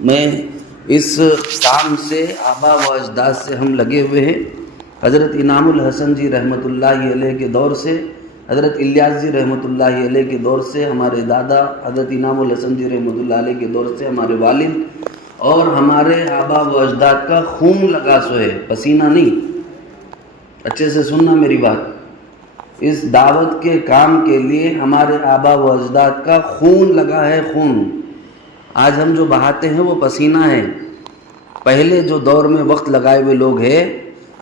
میں اس کام سے آبا و اجداد سے ہم لگے ہوئے ہیں۔ حضرت انعام الحسن جی رحمۃ اللہ علیہ کے دور سے، حضرت الیاس جی رحمۃ اللہ علیہ کے دور سے، ہمارے دادا حضرت انعام الحسن جی رحمۃ اللہ علیہ کے دور سے، ہمارے والد اور ہمارے آبا و اجداد کا خون لگا سو ہے، پسینہ نہیں۔ اچھے سے سننا میری بات، اس دعوت کے کام کے لیے ہمارے آبا و اجداد کا خون لگا ہے، خون۔ آج ہم جو بہاتے ہیں وہ پسینہ ہے۔ پہلے جو دور میں وقت لگائے ہوئے لوگ ہیں،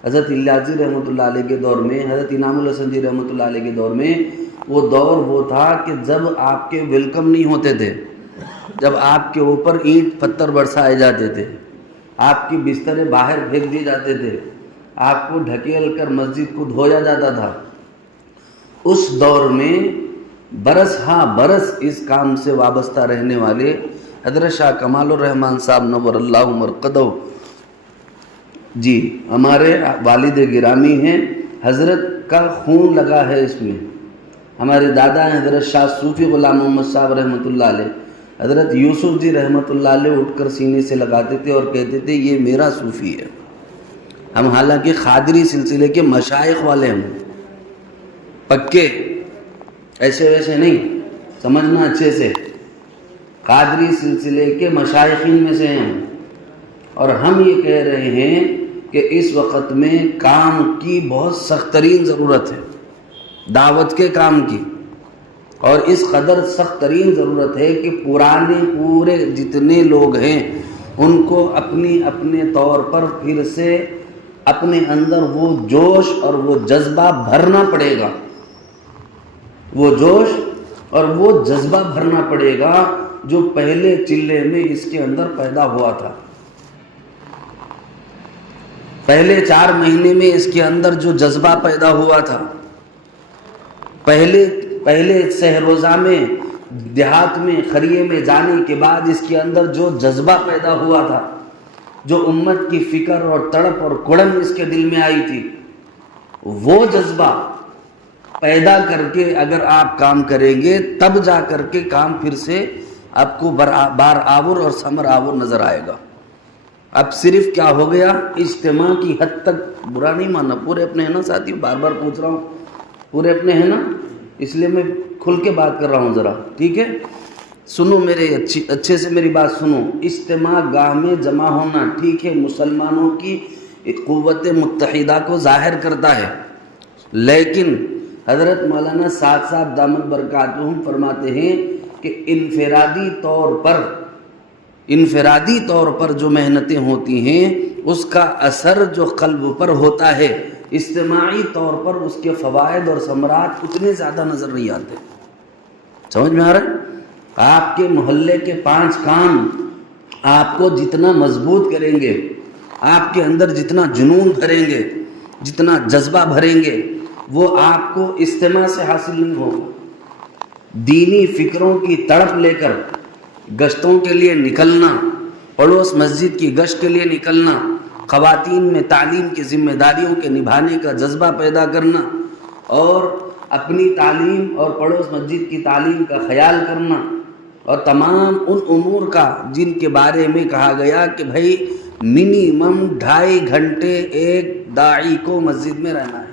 حضرت الیاس جی رحمۃ اللہ علیہ کے دور میں، حضرت انعام الحسن جی رحمۃ اللہ علیہ کے دور میں، وہ دور وہ تھا کہ جب آپ کے ویلکم نہیں ہوتے تھے، جب آپ کے اوپر اینٹ پتھر برسائے جاتے تھے، آپ کی بستریں باہر پھینک دیے جاتے تھے، آپ کو ڈھکیل کر مسجد کو دھویا جاتا تھا۔ اس دور میں برس ہاں برس اس کام سے وابستہ رہنے والے حضرت شاہ کمال الرحمن صاحب نور اللہ مرقدہ جی ہمارے والد گرامی ہیں، حضرت کا خون لگا ہے اس میں۔ ہمارے دادا ہیں حضرت شاہ صوفی غلام محمد صاحب رحمۃ اللہ علیہ، حضرت یوسف جی رحمۃ اللہ علیہ اٹھ کر سینے سے لگاتے تھے اور کہتے تھے یہ میرا صوفی ہے۔ ہم حالانکہ قادری سلسلے کے مشائخ والے ہیں، پکے، ایسے ویسے نہیں، سمجھنا اچھے سے، قادری سلسلے کے مشائخین میں سے ہیں، اور ہم یہ کہہ رہے ہیں کہ اس وقت میں کام کی بہت سخت ترین ضرورت ہے، دعوت کے کام کی، اور اس قدر سخت ترین ضرورت ہے کہ پورے جتنے لوگ ہیں ان کو اپنے طور پر پھر سے اپنے اندر وہ جوش اور وہ جذبہ بھرنا پڑے گا، وہ جوش اور وہ جذبہ بھرنا پڑے گا جو پہلے چلے میں اس کے اندر پیدا ہوا تھا۔ پہلے 4 مہینے میں اس کے اندر جو جذبہ پیدا ہوا تھا، پہلے سہروزہ میں دیہات میں خریے میں جانے کے بعد اس کے اندر جو جذبہ پیدا ہوا تھا، جو امت کی فکر اور تڑپ اور کڑن اس کے دل میں آئی تھی، وہ جذبہ پیدا کر کے اگر آپ کام کریں گے تب جا کر کے کام پھر سے آپ کو بار آور اور ثمر آور نظر آئے گا۔ اب صرف کیا ہو گیا، اجتماع کی حد تک، برا نہیں ماننا، پورے اپنے ہیں نا ساتھی، بار بار پوچھ رہا ہوں، پورے اپنے ہیں نا، اس لیے میں کھل کے بات کر رہا ہوں ذرا، ٹھیک ہے؟ سنو میرے اچھے سے میری بات سنو۔ اجتماع گاہ میں جمع ہونا ٹھیک ہے، مسلمانوں کی قوت متحدہ کو ظاہر کرتا ہے، لیکن حضرت مولانا سعد صاحب دامت برکاتہم فرماتے ہیں کہ انفرادی طور پر جو محنتیں ہوتی ہیں اس کا اثر جو قلب پر ہوتا ہے، اجتماعی طور پر اس کے فوائد اور ثمرات اتنے زیادہ نظر نہیں آتے۔ سمجھ میں آ رہا ہے؟ آپ کے محلے کے 5 کام آپ کو جتنا مضبوط کریں گے، آپ کے اندر جتنا جنون بھریں گے، جتنا جذبہ بھریں گے، وہ آپ کو اجتماع سے حاصل نہیں ہوگا۔ دینی فکروں کی تڑپ لے کر گشتوں کے لیے نکلنا، پڑوس مسجد کی گشت کے لیے نکلنا، خواتین میں تعلیم کی ذمہ داریوں کے نبھانے کا جذبہ پیدا کرنا، اور اپنی تعلیم اور پڑوس مسجد کی تعلیم کا خیال کرنا، اور تمام ان امور کا جن کے بارے میں کہا گیا کہ بھائی منیمم 2.5 گھنٹے ایک داعی کو مسجد میں رہنا ہے۔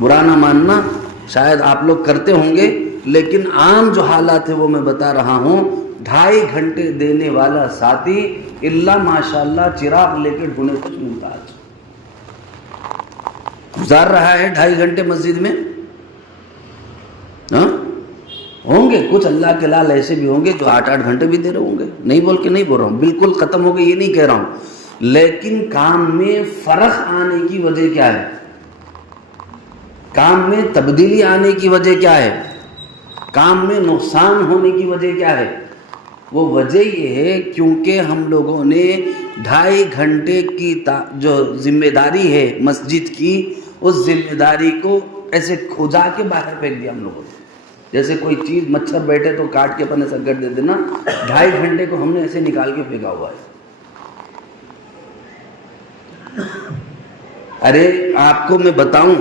برا نہ ماننا، شاید آپ لوگ کرتے ہوں گے، لیکن عام جو حالات ہے وہ میں بتا رہا ہوں۔ 2.5 گھنٹے دینے والا ساتھی اللہ ماشاءاللہ چراغ لے کے ڈھونڈے کچھ محتاج گزار رہا ہے 2.5 گھنٹے مسجد میں۔ ہوں گے کچھ اللہ کے لال ایسے بھی ہوں گے جو 8 گھنٹے بھی دے رہے ہوں گے، نہیں بول کے نہیں بول رہا ہوں، بالکل ختم ہو گئے یہ نہیں کہہ رہا ہوں، لیکن کام میں فرق آنے کی وجہ کیا ہے، کام میں تبدیلی آنے کی وجہ کیا ہے، کام میں نقصان ہونے کی وجہ کیا ہے؟ وہ وجہ یہ ہے کیونکہ ہم لوگوں نے 2.5 گھنٹے کی جو ذمہ داری ہے مسجد کی، اس ذمہ داری کو ایسے کھجا کے باہر پھینک دیا ہم لوگوں نے۔ جیسے کوئی چیز مچھر بیٹھے تو کاٹ کے اپنے سر گٹ دے دینا، 2.5 گھنٹے کو ہم نے ایسے نکال کے پھینکا ہوا ہے۔ ارے آپ کو میں بتاؤں،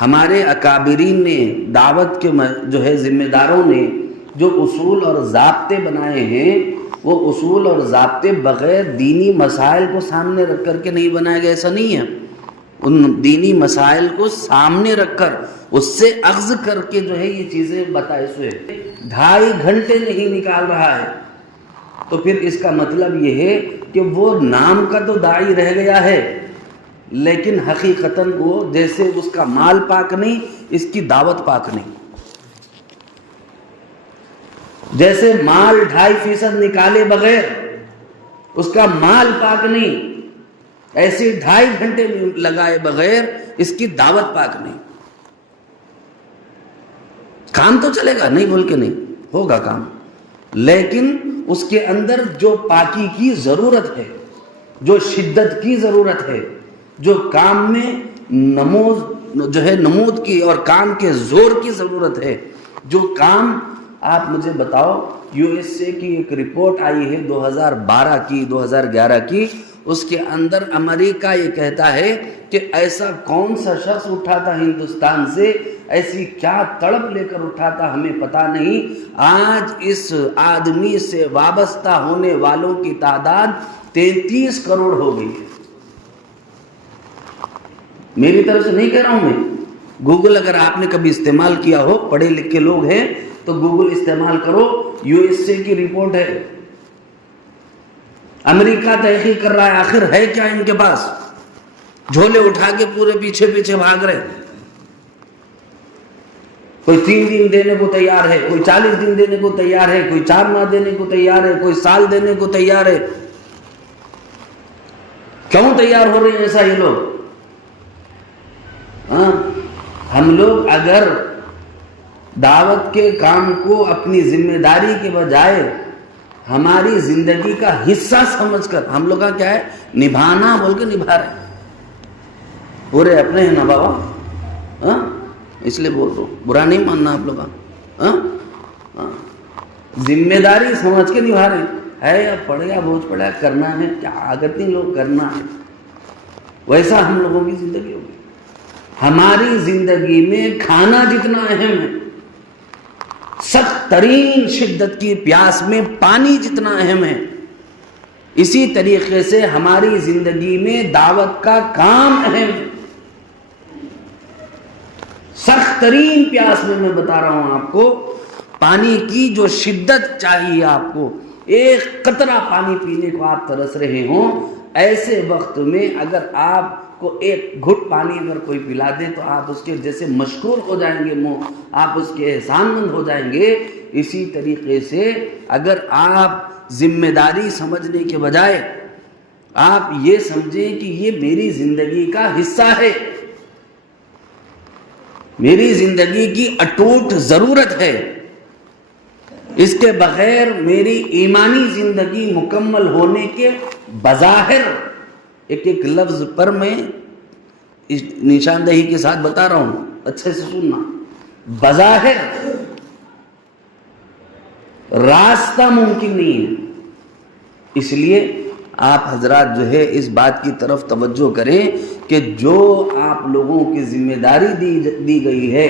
ہمارے اکابرین نے، دعوت کے جو ہے ذمہ داروں نے جو اصول اور ضابطے بنائے ہیں، وہ اصول اور ضابطے بغیر دینی مسائل کو سامنے رکھ کر کے نہیں بنائے گئے، ایسا نہیں ہے۔ ان دینی مسائل کو سامنے رکھ کر اس سے اخذ کر کے جو ہے یہ چیزیں بتائے سوئے 2.5 گھنٹے نہیں نکال رہا ہے، تو پھر اس کا مطلب یہ ہے کہ وہ نام کا تو داعی رہ گیا ہے، لیکن حقیقتاً وہ جیسے اس کا مال پاک نہیں، اس کی دعوت پاک نہیں۔ جیسے مال 2.5% نکالے بغیر اس کا مال پاک نہیں، ایسے 2.5 گھنٹے لگائے بغیر اس کی دعوت پاک نہیں۔ کام تو چلے گا، نہیں بول کے نہیں، ہوگا کام، لیکن اس کے اندر جو پاکی کی ضرورت ہے، جو شدت کی ضرورت ہے، جو کام میں نمود کی اور کام کے زور کی ضرورت ہے، جو کام آپ مجھے بتاؤ، یو ایس اے کی ایک رپورٹ آئی ہے 2012 کی 2011 کی، اس کے اندر امریکہ یہ کہتا ہے کہ ایسا کون سا شخص اٹھا تھا ہندوستان سے، ایسی کیا تڑپ لے کر اٹھا تھا ہمیں پتہ نہیں، آج اس آدمی سے وابستہ ہونے والوں کی تعداد 33 کروڑ ہو گئی ہے۔ میری طرف سے نہیں کہہ رہا ہوں میں، گوگل اگر آپ نے کبھی استعمال کیا ہو، پڑھے لکھے لوگ ہیں تو گوگل استعمال کرو، یو ایس اے کی رپورٹ ہے، امریکہ تحقیق کر رہا ہے آخر ہے کیا ان کے پاس، جھولے اٹھا کے پورے پیچھے پیچھے بھاگ رہے، کوئی 3 دن دینے کو تیار ہے، کوئی 40 دن دینے کو تیار ہے، کوئی 4 ماہ دینے کو تیار ہے، کوئی سال دینے کو تیار ہے۔ کیوں تیار ہو رہے ہیں ایسا یہ لوگ؟ ہم لوگ اگر دعوت کے کام کو اپنی ذمہ داری کے بجائے ہماری زندگی کا حصہ سمجھ کر، ہم لوگ کا کیا ہے، نبھانا بول کے نبھا رہے ہیں، پورے اپنے ہیں نا بابا، اس لیے بول رہا ہوں، برا نہیں ماننا آپ لوگ، ذمہ داری سمجھ کے نبھا رہے ہیں، ہے یا پڑ گیا بوجھ پڑا کرنا ہے، کیا عادت نہیں لوگ کرنا ہے، ویسا ہم لوگوں کی زندگی ہوگی۔ ہماری زندگی میں کھانا جتنا اہم ہے، سخت ترین شدت کی پیاس میں پانی جتنا اہم ہے، اسی طریقے سے ہماری زندگی میں دعوت کا کام اہم ہے۔ سخت ترین پیاس میں بتا رہا ہوں آپ کو، پانی کی جو شدت چاہیے آپ کو، ایک قطرہ پانی پینے کو آپ ترس رہے ہوں، ایسے وقت میں اگر آپ کو ایک گھٹ پانی اگر کوئی پلا دے تو آپ اس کے جیسے مشکور ہو جائیں گے، آپ اس کے احسان مند ہو جائیں گے۔ اسی طریقے سے اگر آپ ذمہ داری سمجھنے کے بجائے آپ یہ سمجھیں کہ یہ میری زندگی کا حصہ ہے، میری زندگی کی اٹوٹ ضرورت ہے، اس کے بغیر میری ایمانی زندگی مکمل ہونے کے بظاہر، ایک لفظ پر میں اس نشاندہی کے ساتھ بتا رہا ہوں، اچھے سے سننا، بظاہر راستہ ممکن نہیں ہے۔ اس لیے آپ حضرات جو ہے اس بات کی طرف توجہ کریں کہ جو آپ لوگوں کی ذمہ داری دی گئی ہے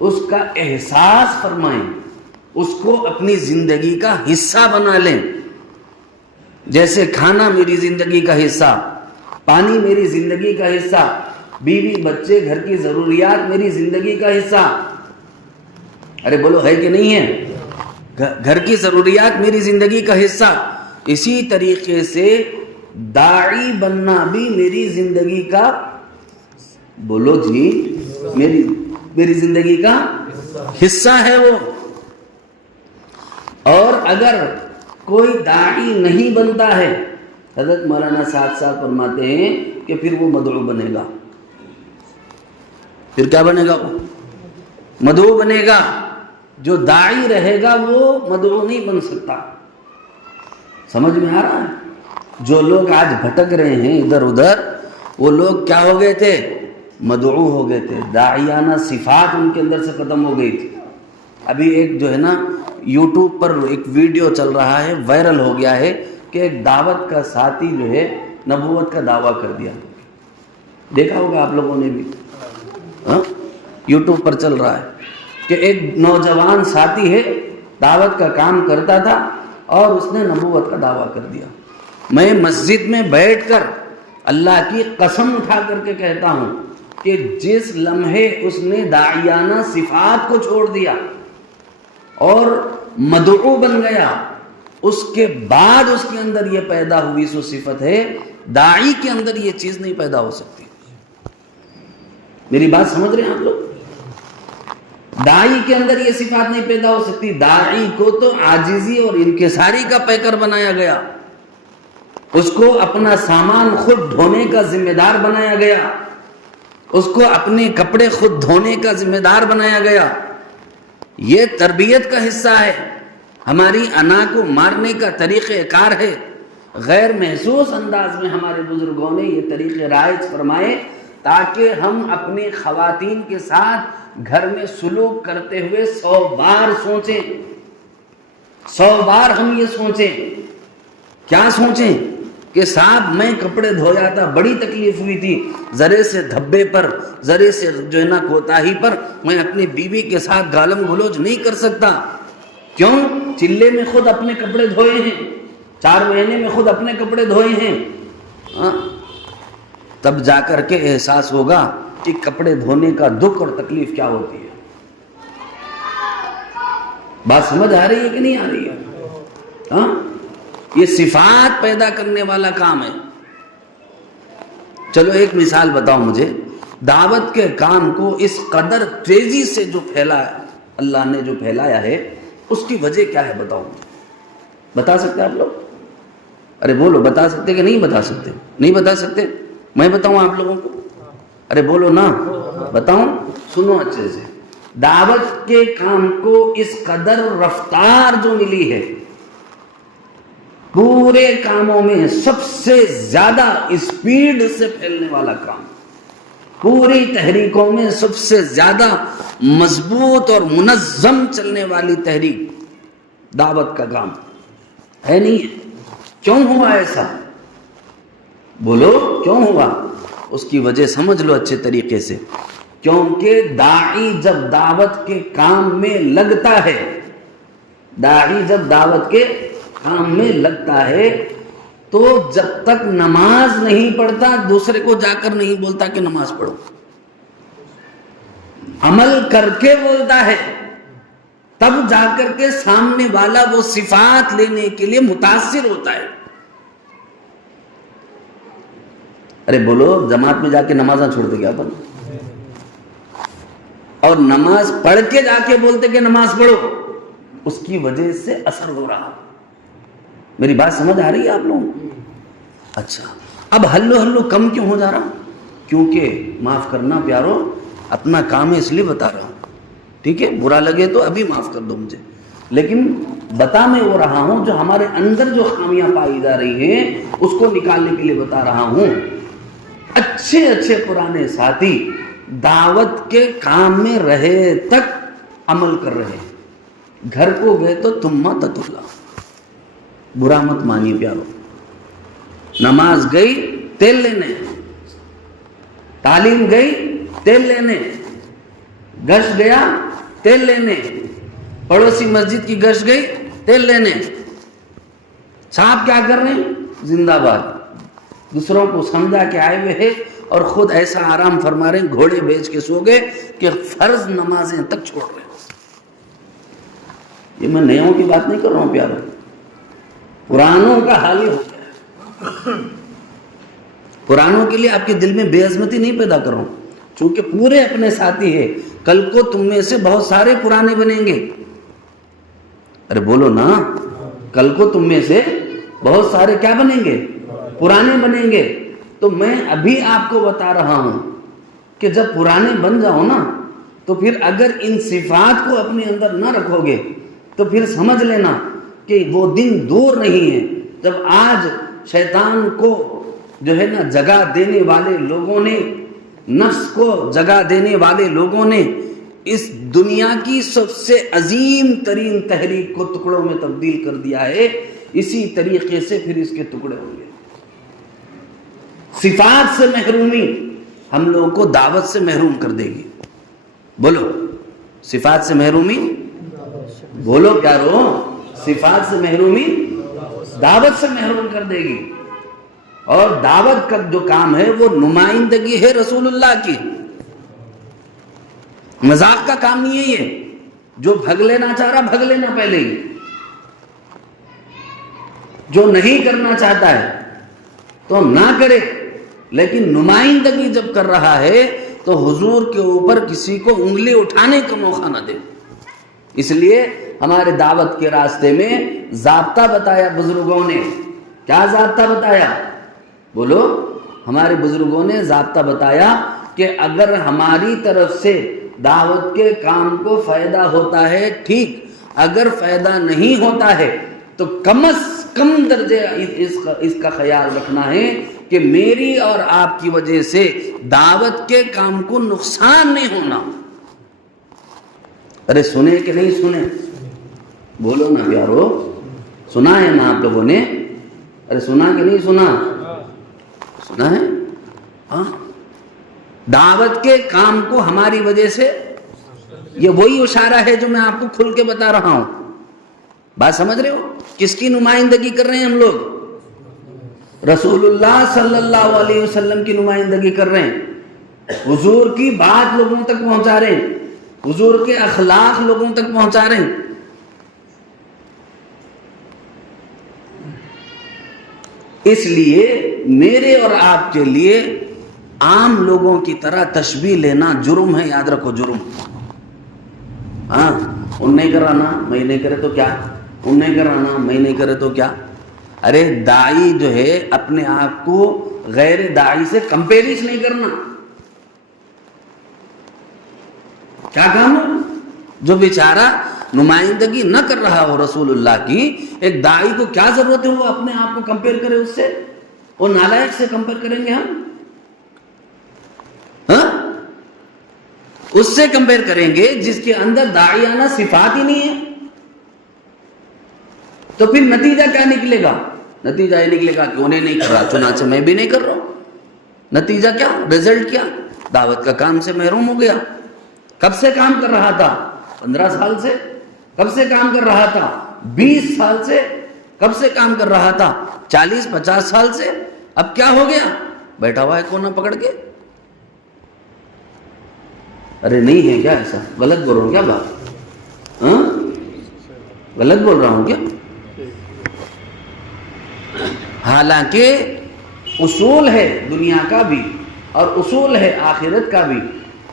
اس کا احساس فرمائیں، اس کو اپنی زندگی کا حصہ بنا لیں۔ جیسے کھانا میری زندگی کا حصہ، پانی میری زندگی کا حصہ، بیوی بچے گھر کی ضروریات میری زندگی کا حصہ، ارے بولو ہے کہ نہیں ہے؟ گھر کی ضروریات میری زندگی کا حصہ، اسی طریقے سے داعی بننا بھی میری زندگی کا، بولو جی، میری زندگی کا حصہ ہے وہ۔ اور اگر کوئی داعی نہیں بنتا ہے، حضرت مولانا سعد صاحب فرماتے ہیں کہ پھر وہ مدعو بنے گا۔ پھر کیا بنے گا؟ وہ مدعو بنے گا۔ جو داعی رہے گا وہ مدعو نہیں بن سکتا۔ سمجھ میں آ رہا ہے؟ جو لوگ آج بھٹک رہے ہیں ادھر ادھر، وہ لوگ کیا ہو گئے تھے؟ مدعو ہو گئے تھے، داعیانہ صفات ان کے اندر سے ختم ہو گئی تھی۔ ابھی ایک جو ہے نا یوٹیوب پر ایک ویڈیو چل رہا ہے، وائرل ہو گیا ہے کہ ایک دعوت کا ساتھی جو ہے نبوت کا دعویٰ کر دیا، دیکھا ہوگا آپ لوگوں نے بھی، یوٹیوب پر چل رہا ہے کہ ایک نوجوان ساتھی ہے، دعوت کا کام کرتا تھا، اور اس نے نبوت کا دعویٰ کر دیا۔ میں مسجد میں بیٹھ کر اللہ کی قسم اٹھا کر کے کہتا ہوں کہ جس لمحے اس نے داعیانہ صفات کو چھوڑ دیا اور مدعو بن گیا، اس کے بعد اس کے اندر یہ پیدا ہوئی سو صفت ہے، داعی کے اندر یہ چیز نہیں پیدا ہو سکتی۔ میری بات سمجھ رہے ہیں آپ لوگ؟ داعی کے اندر یہ صفات نہیں پیدا ہو سکتی۔ داعی کو تو عاجزی اور انکساری کا پیکر بنایا گیا، اس کو اپنا سامان خود دھونے کا ذمہ دار بنایا گیا، اس کو اپنے کپڑے خود دھونے کا ذمہ دار بنایا گیا۔ یہ تربیت کا حصہ ہے، ہماری انا کو مارنے کا طریقہ کار ہے۔ غیر محسوس انداز میں ہمارے بزرگوں نے یہ طریقے رائج فرمائے تاکہ ہم اپنی خواتین کے ساتھ گھر میں سلوک کرتے ہوئے 100 بار سوچیں، 100 بار ہم یہ سوچیں۔ کیا سوچیں؟ کہ صاحب میں کپڑے دھویا تھا، بڑی تکلیف ہوئی تھی، ذرے سے دھبے پر، ذرے سے جو ہے نا کوتاہی پر میں اپنی بیوی کے ساتھ گالم گلوچ نہیں کر سکتا۔ کیوں؟ چلے میں خود اپنے کپڑے دھوئے ہیں، 4 مہینے میں خود اپنے کپڑے دھوئے ہیں۔ تب جا کر کے احساس ہوگا کہ کپڑے دھونے کا دکھ اور تکلیف کیا ہوتی ہے۔ بات سمجھ آ رہی ہے کہ نہیں آ رہی ہے؟ یہ صفات پیدا کرنے والا کام ہے۔ چلو ایک مثال بتاؤ مجھے، دعوت کے کام کو اس قدر تیزی سے جو پھیلایا اللہ نے، جو پھیلایا ہے، اس کی وجہ کیا ہے؟ بتاؤ، بتا سکتے آپ لوگ؟ ارے بولو، بتا سکتے کہ نہیں بتا سکتے؟ نہیں بتا سکتے؟ میں بتاؤں آپ لوگوں کو؟ ارے بولو نا، بتاؤں؟ سنو اچھے سے۔ دعوت کے کام کو اس قدر رفتار جو ملی ہے، پورے کاموں میں سب سے زیادہ اسپیڈ سے پھیلنے والا کام، پوری تحریکوں میں سب سے زیادہ مضبوط اور منظم چلنے والی تحریک دعوت کا کام ہے، نہیں ہے؟ کیوں ہوا ایسا؟ بولو کیوں ہوا؟ اس کی وجہ سمجھ لو اچھے طریقے سے۔ کیونکہ داعی جب دعوت کے کام میں لگتا ہے، داعی جب دعوت کے کام میں لگتا ہے تو جب تک نماز نہیں پڑھتا دوسرے کو جا کر نہیں بولتا کہ نماز پڑھو، عمل کر کے بولتا ہے، تب جا کر کے سامنے والا وہ صفات لینے کے لیے متاثر ہوتا ہے۔ ارے بولو، جماعت میں جا کے نمازاں چھوڑ دے گیا اپن، اور نماز پڑھ کے جا کے بولتے کہ نماز پڑھو، اس کی وجہ سے اثر ہو رہا۔ میری بات سمجھ آ رہی ہے آپ لوگوں کو؟ اچھا، اب ہلو کم کیوں ہو جا رہا؟ کیونکہ معاف کرنا پیارو اپنا کام ہے، اس لیے بتا رہا ہوں، ٹھیک ہے؟ برا لگے تو ابھی معاف کر دو مجھے، لیکن بتا میں وہ رہا ہوں جو ہمارے اندر جو خامیاں پائی جا رہی ہیں اس کو نکالنے کے لیے بتا رہا ہوں۔ اچھے پرانے ساتھی دعوت کے کام میں رہے تک عمل کر رہے ہیں، گھر کو گئے تو تم تت اللہ، برا مت مانی پیارو۔ نماز گئی تیل لینے، تعلیم گئی تیل لینے، گشت گیا تیل لینے، پڑوسی مسجد کی گشت گئی تیل لینے، صاحب کیا کر رہے ہیں؟ زندہ باد، دوسروں کو سمجھا کے آئے ہوئے ہیں اور خود ایسا آرام فرما رہے ہیں، گھوڑے بیچ کے سو گئے کہ فرض نمازیں تک چھوڑ رہے ہیں۔ یہ میں نیوں کی بات نہیں کر رہا ہوں پیارو، پرانوں کا حال ہی ہو گیا۔ پرانوں کے لیے آپ کے دل میں بے عظمتی نہیں پیدا کر رہا ہوں، چونکہ پورے اپنے ساتھی ہیں، کل کو تم میں سے بہت سارے پرانے بنیں گے۔ ارے بولو نا، کل کو تم میں سے بہت سارے کیا بنیں گے؟ پرانے بنیں گے۔ تو میں ابھی آپ کو بتا رہا ہوں کہ جب پرانے بن جاؤ نا تو پھر اگر ان صفات کو اپنے اندر نہ رکھو گے تو پھر سمجھ لینا کہ وہ دن دور نہیں ہے جب آج شیطان کو جو ہے نا جگہ دینے والے لوگوں نے، نفس کو جگہ دینے والے لوگوں نے اس دنیا کی سب سے عظیم ترین تحریک کو ٹکڑوں میں تبدیل کر دیا ہے۔ اسی طریقے سے پھر اس کے ٹکڑے ہوں گے۔ صفات سے محرومی ہم لوگوں کو دعوت سے محروم کر دے گی۔ بولو، صفات سے محرومی، بولو پیارو، صفات سے محرومی دعوت سے محروم کر دے گی. اور دعوت کا جو کام ہے وہ نمائندگی ہے رسول اللہ کی، مذاق کا کام نہیں ہے یہ. جو بھگ لینا چاہ رہا بھگ لینا پہلے ہی، جو نہیں کرنا چاہتا ہے تو نہ کرے، لیکن نمائندگی جب کر رہا ہے تو حضور کے اوپر کسی کو انگلی اٹھانے کا موقع نہ دے. اس لیے ہمارے دعوت کے راستے میں ضابطہ بتایا بزرگوں نے. کیا ضابطہ بتایا؟ بولو. ہمارے بزرگوں نے ضابطہ بتایا کہ اگر ہماری طرف سے دعوت کے کام کو فائدہ ہوتا ہے ٹھیک، اگر فائدہ نہیں ہوتا ہے تو کم از کم درجے اس کا خیال رکھنا ہے کہ میری اور آپ کی وجہ سے دعوت کے کام کو نقصان نہیں ہونا. ارے سنے کہ نہیں سنے؟ بولو نا پیارو، سنا ہے نا آپ لوگوں نے؟ ارے سنا کہ نہیں سنا؟ سنا ہے. ہاں، دعوت کے کام کو ہماری وجہ سے، یہ وہی اشارہ ہے جو میں آپ کو کھل کے بتا رہا ہوں. بات سمجھ رہے ہو؟ کس کی نمائندگی کر رہے ہیں ہم لوگ؟ رسول اللہ صلی اللہ علیہ وسلم کی نمائندگی کر رہے ہیں. حضور کی بات لوگوں تک پہنچا رہے ہیں، حضور کے اخلاق لوگوں تک پہنچا رہے ہیں. اس لیے میرے اور آپ کے لیے عام لوگوں کی طرح تشبیہ لینا جرم ہے. یاد رکھو، جرم. ہاں، ان نہیں کر رہا نا میں نہیں کرے تو کیا، ان نہیں کر رہا نا میں نہیں کرے تو کیا. ارے داعی جو ہے اپنے آپ کو غیر داعی سے کمپیرس نہیں کرنا. کیا کام ہے؟ جو بیچارہ نمائندگی نہ کر رہا ہو رسول اللہ کی، ایک داعی کو کیا ضرورت ہے وہ اپنے آپ کو کمپیئر کرے اس سے؟ وہ نالائق سے کمپیئر کریں گے ہم؟ ہاں، اس سے کمپیئر کریں گے جس کے اندر داعیانہ صفات ہی نہیں ہے. تو پھر نتیجہ کیا نکلے گا؟ نتیجہ یہ نکلے گا کہ انہیں نہیں کر رہا چنانچہ میں بھی نہیں کر رہا ہوں. نتیجہ کیا؟ رزلٹ کیا؟ دعوت کا کام سے محروم ہو گیا. کب سے کام کر رہا تھا؟ 15 سال سے. کب سے کام کر رہا تھا؟ 20 سال سے. کب سے کام کر رہا تھا؟ 40-50 سال سے. اب کیا ہو گیا؟ بیٹھا ہوا ہے کونا پکڑ کے. ارے نہیں ہے کیا ایسا؟ غلط بول رہا ہوں کیا بات؟ ہاں، غلط بول رہا ہوں کیا؟ حالانکہ اصول ہے دنیا کا بھی اور اصول ہے آخرت کا بھی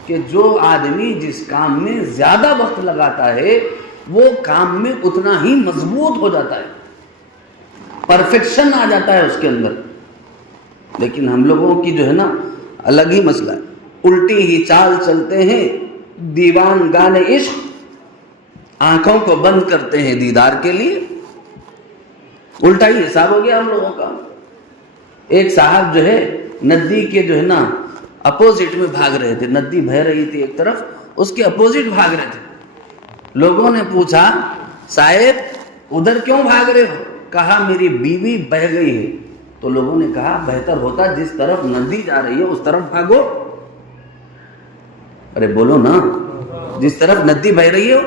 کہ جو آدمی جس کام میں زیادہ وقت لگاتا ہے وہ کام میں اتنا ہی مضبوط ہو جاتا ہے، پرفیکشن آ جاتا ہے اس کے اندر. لیکن ہم لوگوں کی جو ہے نا الگ ہی مسئلہ ہے. الٹی ہی چال چلتے ہیں دیوان گانے عشق، آنکھوں کو بند کرتے ہیں دیدار کے لیے. الٹا ہی حساب ہو گیا ہم لوگوں کا. ایک صاحب جو ہے ندی کے جو ہے نا اپوزٹ میں بھاگ رہے تھے. ندی بہہ رہی تھی ایک طرف، اس کے اپوزٹ بھاگ رہے تھے. لوگوں نے پوچھا صاحب ادھر کیوں بھاگ رہے ہو؟ کہا میری بیوی بہہ گئی ہے. تو لوگوں نے کہا بہتر ہوتا جس طرف ندی جا رہی ہے اس طرف بھاگو. ارے بولو نا، جس طرف ندی بہہ رہی ہو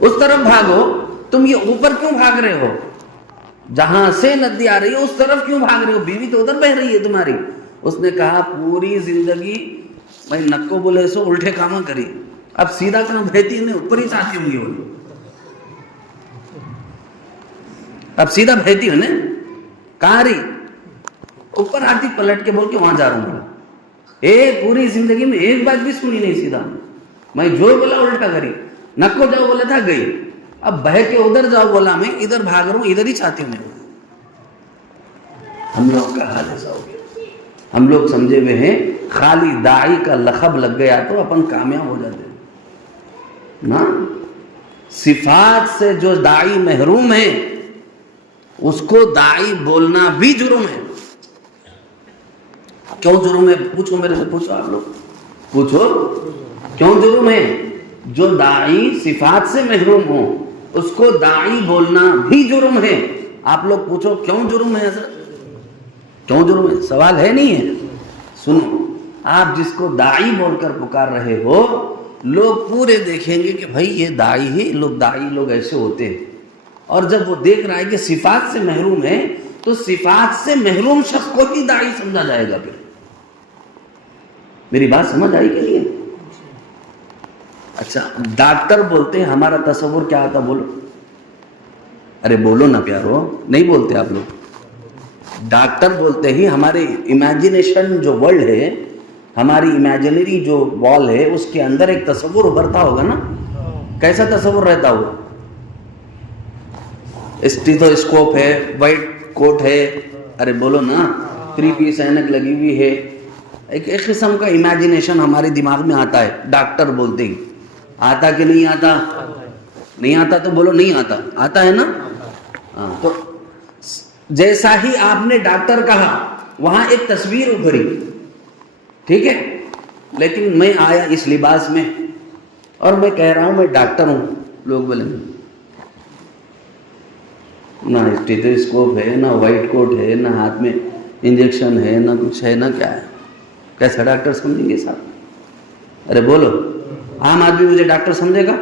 اس طرف بھاگو. تم یہ اوپر کیوں بھاگ رہے ہو؟ جہاں سے ندی آ رہی ہے اس طرف کیوں بھاگ رہے ہو؟ بیوی تو ادھر بہہ رہی ہے تمہاری. اس نے کہا پوری زندگی میں نکو بولے سو الٹے کام کری، اب سیدھا کام بہتی نہیں، اوپر ہی چاہتی ہوں گی وہ. اب سیدھا بہتی ہوں نا، کہاں رہی؟ اوپر آتی پلٹ کے بول کے وہاں جا رہا ہوں. ایک پوری زندگی میں ایک بات بھی سنی نہیں سیدھا. میں جو بولا الٹا کری. نکو جاؤ بولا تھا گئی، اب بہ کے ادھر جاؤ بولا میں ادھر بھاگ رہا ہوں، ادھر ہی چاہتی ہوں میں. ہم لوگ کا حال ایسا ہو گیا. ہم لوگ سمجھے ہوئے ہیں خالی داعی کا لقب لگ گیا تو اپن کامیاب ہو جاتے نا. صفات سے جو داعی محروم ہے اس کو داعی بولنا بھی جرم ہے. کیوں جرم ہے؟ پوچھو میرے سے، پوچھو آپ لوگ، پوچھو کیوں جرم ہے؟ جو داعی صفات سے محروم ہو اس کو داعی بولنا بھی جرم ہے. آپ لوگ پوچھو کیوں جرم ہے حضرت؟ کیوں جرم ہے؟ سوال ہے نہیں ہے. سنو، آپ جس کو داعی بول کر پکار رہے ہو لوگ پورے دیکھیں گے کہ بھائی یہ داعی ہی لوگ، داعی لوگ ایسے ہوتے ہیں. اور جب وہ دیکھ رہا ہے کہ صفات سے محروم ہے تو صفات سے محروم شخص کو ہی داعی سمجھا جائے گا. پھر میری بات سمجھ آئی کہ نہیں؟ اچھا ڈاکٹر بولتے ہیں ہمارا تصور کیا آتا؟ بولو، ارے بولو نا پیارو، نہیں بولتے آپ لوگ. ڈاکٹر بولتے ہی ہمارے امیجنیشن جو ورلڈ ہے، ہماری امیجنری جو وال ہے، اس کے اندر ایک تصور ابھرتا ہوگا نا. کیسا تصور رہتا ہوگا؟ اسٹیتھوسکوپ ہے، وائٹ کوٹ ہے، ارے بولو نا، 3 پیس اینک لگی ہوئی ہے. ایک قسم کا امیجنیشن ہمارے دماغ میں آتا ہے ڈاکٹر بولتے ہی. آتا کہ نہیں آتا؟ نہیں آتا تو بولو نہیں آتا. آتا ہے نا؟ ہاں. تو جیسا ہی آپ نے ڈاکٹر کہا وہاں ایک تصویر ابھری، ٹھیک ہے، لیکن میں آیا اس لباس میں اور میں کہہ رہا ہوں میں ڈاکٹر ہوں. لوگ بولیں نہ اسٹیتھوسکوپ ہے، نہ وائٹ کوٹ ہے، نہ ہاتھ میں انجیکشن ہے، نہ کچھ ہے، نہ کیا ہے. کیسا ڈاکٹر سمجھیں گے صاحب؟ ارے بولو، عام آدمی مجھے ڈاکٹر سمجھے گا؟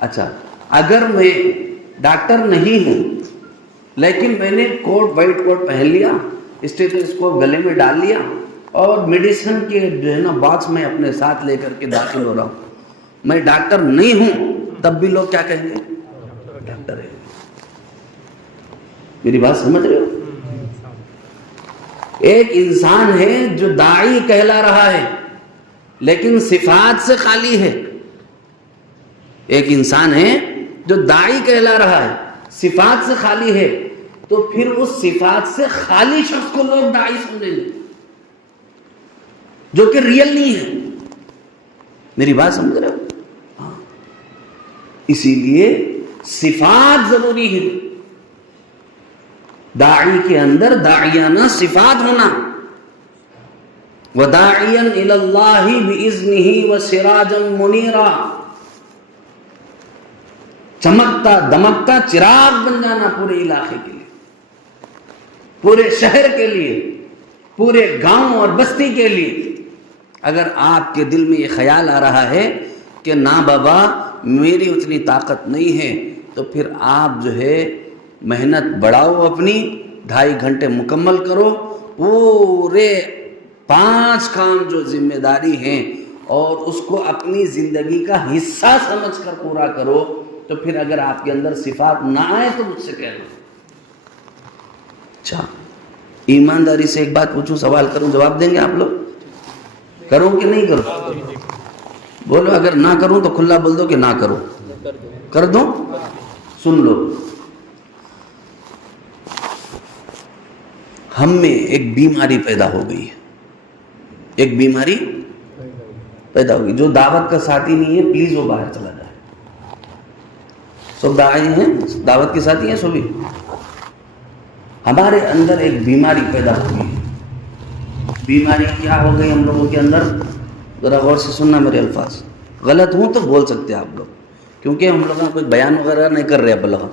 اچھا اگر میں ڈاکٹر نہیں ہوں لیکن میں نے کوٹ، وائٹ کوٹ پہن لیا، اسٹیتھوسکوپ گلے میں ڈال لیا اور میڈیسن کے جو ہے نا باکس میں اپنے ساتھ لے کر کے داخل ہو رہا ہوں، میں ڈاکٹر نہیں ہوں، تب بھی لوگ کیا کہیں گے؟ ڈاکٹر ہے. میری بات سمجھ رہے ہو؟ ایک انسان ہے جو داعی کہلا رہا ہے لیکن صفات سے خالی ہے. ایک انسان ہے جو داعی کہلا رہا ہے، صفات سے خالی ہے، تو پھر اس صفات سے خالی شخص کو لوگ داعی سمجھیں گے جو کہ ریئل نہیں ہے. میری بات سمجھ رہے ہو؟ اسی لیے صفات ضروری ہے. داعی کے اندر داعیانہ صفات ہونا. وَدَاعِيًا إِلَى اللَّهِ بِإِذْنِهِ وَسِرَاجًا مُنِيرًا، چمکتا دمکتا چراغ بن جانا پورے علاقے کے لیے، پورے شہر کے لیے، پورے گاؤں اور بستی کے لیے. اگر آپ کے دل میں یہ خیال آ رہا ہے کہ نہ بابا میری اتنی طاقت نہیں ہے، تو پھر آپ جو ہے محنت بڑھاؤ، اپنی 2.5 گھنٹے مکمل کرو، پورے 5 کام جو ذمہ داری ہیں اور اس کو اپنی زندگی کا حصہ سمجھ کر پورا کرو. تو پھر اگر آپ کے اندر صفات نہ آئے تو مجھ سے کہہ دو. اچھا ایمانداری سے ایک بات پوچھوں، سوال کروں، جواب دیں گے آپ لوگ؟ کروں کہ نہیں کروں؟ بولو. اگر نہ کروں تو کھلا بول دو کہ نہ کرو. کر دو. سن لو، ہم میں ایک بیماری پیدا ہو گئی ہے. ایک بیماری پیدا ہوگی. جو دعوت کا ساتھی نہیں ہے پلیز وہ باہر چلا جائے. سب داعی ہیں، دعوت کے ساتھی ہیں سبھی. ہمارے اندر ایک بیماری پیدا ہو گئی. بیماری کیا ہو گئی ہم لوگوں کے اندر؟ ذرا غور سے سننا میرے الفاظ. غلط ہوں تو بول سکتے ہیں آپ لوگ، کیونکہ ہم لوگوں کوئی بیان وغیرہ نہیں کر رہے اب.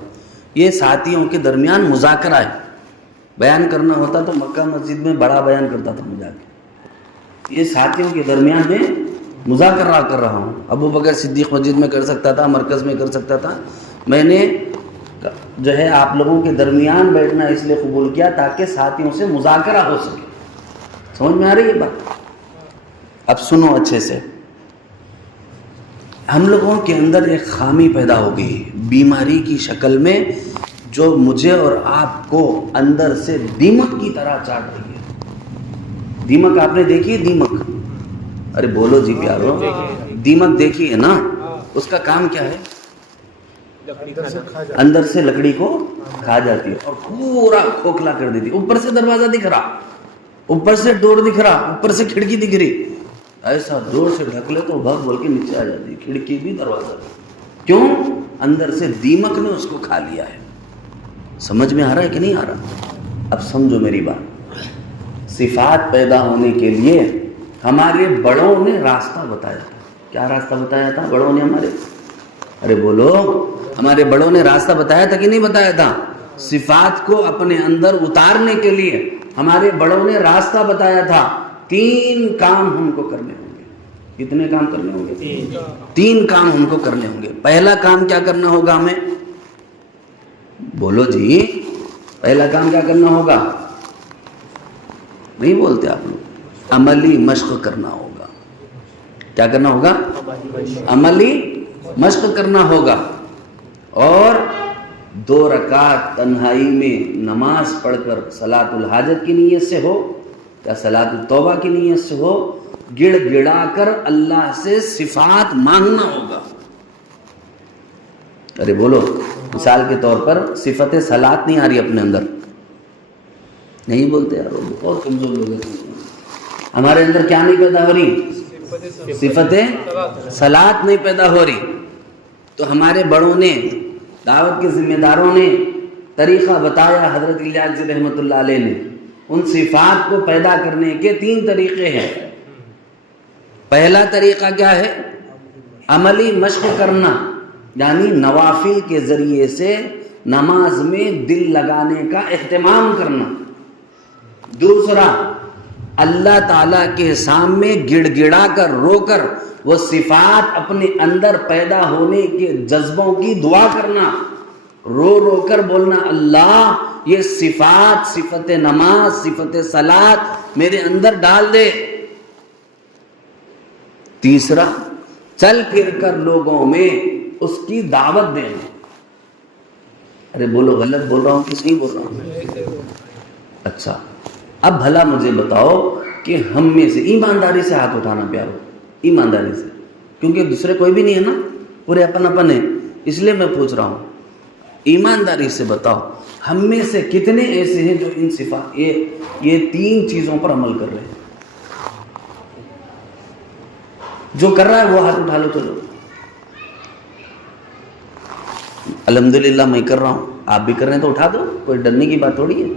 یہ ساتھیوں کے درمیان مذاکرہ ہے. بیان کرنا ہوتا تو مکہ مسجد میں بڑا بیان کرتا تھا میں جا کے. یہ ساتھیوں کے درمیان میں مذاکرہ کر رہا ہوں. ابو بکر صدیق مسجد میں کر سکتا تھا، مرکز میں کر سکتا تھا. میں نے جو ہے آپ لوگوں کے درمیان بیٹھنا اس لیے قبول کیا تاکہ ساتھیوں سے مذاکرہ ہو سکے. سمجھ میں آ رہی ہے بات؟ اب سنو اچھے سے. ہم لوگوں کے اندر ایک خامی پیدا ہو گئی بیماری کی شکل میں، جو مجھے اور آپ کو اندر سے دیمک کی طرح چاٹ رہی ہے. دیمک آپ نے دیکھی ہے؟ دیمک، ارے بولو جی پیارو. دیمک دیکھی ہے نا؟ اس کا کام کیا ہے؟ اندر سے لکڑی کو کھا جاتی ہے اور پورا کھوکھلا کر دیتی ہے. اوپر سے دروازہ دکھ رہا، اوپر سے ڈور دکھ رہا، اوپر سے کھڑکی دکھ رہی، ایسا زور سے ڈھک لے تو بھگ بول کے نیچے آ جاتی، کھڑکی بھی دروازہ بھی. کیوں؟ اندر سے دیمک نے اس کو کھا لیا ہے. سمجھ میں آ رہا ہے کہ نہیں آ رہا؟ اب سمجھو میری بات. صفات پیدا ہونے کے لیے ہمارے بڑوں نے راستہ بتایا تھا. کیا راستہ بتایا تھا بڑوں نے ہمارے؟ ارے بولو. ہمارے بڑوں نے راستہ بتایا تھا کہ نہیں بتایا تھا؟ صفات کو اپنے اندر اتارنے کے لیے ہمارے بڑوں نے راستہ بتایا تھا. 3 کام ہم کو کرنے ہوں گے. کتنے کام کرنے ہوں گے؟ 3 کام ہم کو کرنے ہوں گے. پہلا کام کیا کرنا ہوگا ہمیں؟ بولو جی، پہلا کام کیا کرنا ہوگا؟ نہیں بولتے آپ لوگ، عملی مشق کرنا ہوگا۔ کیا کرنا ہوگا؟ عملی مشق کرنا ہوگا۔ اور 2 رکعت تنہائی میں نماز پڑھ کر صلاۃ الحاجت کی نیت سے ہو یا صلاۃ التوبہ کی نیت سے ہو، گڑ گڑا کر اللہ سے صفات مانگنا ہوگا۔ ارے بولو، مثال کے طور پر صفت صلاۃ نہیں آ رہی اپنے اندر، نہیں بولتے یار، بہت کمزور لوگ ہیں۔ ہمارے اندر کیا نہیں پیدا ہو رہی؟ صفت صلاۃ نہیں پیدا ہو رہی۔ تو ہمارے بڑوں نے، دعوت کے ذمہ داروں نے طریقہ بتایا، حضرت الیاس رحمۃ اللہ علیہ نے۔ ان صفات کو پیدا کرنے کے 3 طریقے ہیں۔ پہلا طریقہ کیا ہے؟ عملی مشق کرنا، یعنی نوافل کے ذریعے سے نماز میں دل لگانے کا اہتمام کرنا۔ دوسرا، اللہ تعالیٰ کے سامنے گڑ گڑا کر، رو کر وہ صفات اپنے اندر پیدا ہونے کے جذبوں کی دعا کرنا، رو رو کر بولنا، اللہ یہ صفات، صفت نماز، صفت صلاۃ میرے اندر ڈال دے۔ تیسرا، چل پھر کر لوگوں میں اس کی دعوت دینا۔ ارے بولو، غلط بول رہا ہوں کہ صحیح بول رہا ہوں؟ اچھا، اب بھلا مجھے بتاؤ کہ ہم میں سے ایمانداری سے ہاتھ اٹھانا پیارو، ایمانداری سے، کیونکہ دوسرے کوئی بھی نہیں ہے نا، پورے اپن اپن ہیں، اس لیے میں پوچھ رہا ہوں۔ ایمانداری سے بتاؤ، ہم میں سے کتنے ایسے ہیں جو ان صفات، یہ 3 چیزوں پر عمل کر رہے ہیں؟ جو کر رہا ہے وہ ہاتھ اٹھا لو۔ چلو، الحمدللہ میں کر رہا ہوں، آپ بھی کر رہے ہیں تو اٹھا دو، کوئی ڈرنے کی بات تھوڑی ہے۔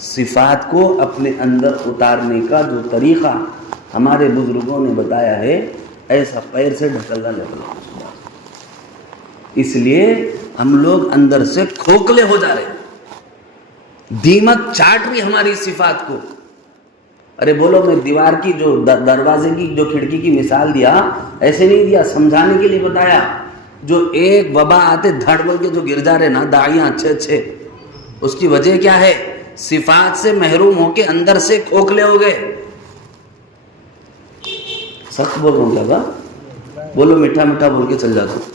صفات کو اپنے اندر اتارنے کا جو طریقہ ہمارے بزرگوں نے بتایا ہے، ایسا پیر سے ڈھکلنا لگنا، اس لیے ہم لوگ اندر سے کھوکھلے ہو جا رہے ہیں، دیمک چاٹ رہی ہماری صفات کو۔ ارے بولو، میں دیوار کی جو دروازے کی جو کھڑکی کی مثال دیا، ایسے نہیں دیا، سمجھانے کے لیے بتایا۔ جو ایک وبا آتے دھڑ بول کے جو گر جا رہے نا داعیاں اچھے، اس کی وجہ کیا ہے؟ صفات سے محروم ہو کے اندر سے کھوکھلے ہو گئے۔ سخت بول رہا ہوں کیا؟ بولو، میٹھا میٹھا بول کے چل جاتا ہوں۔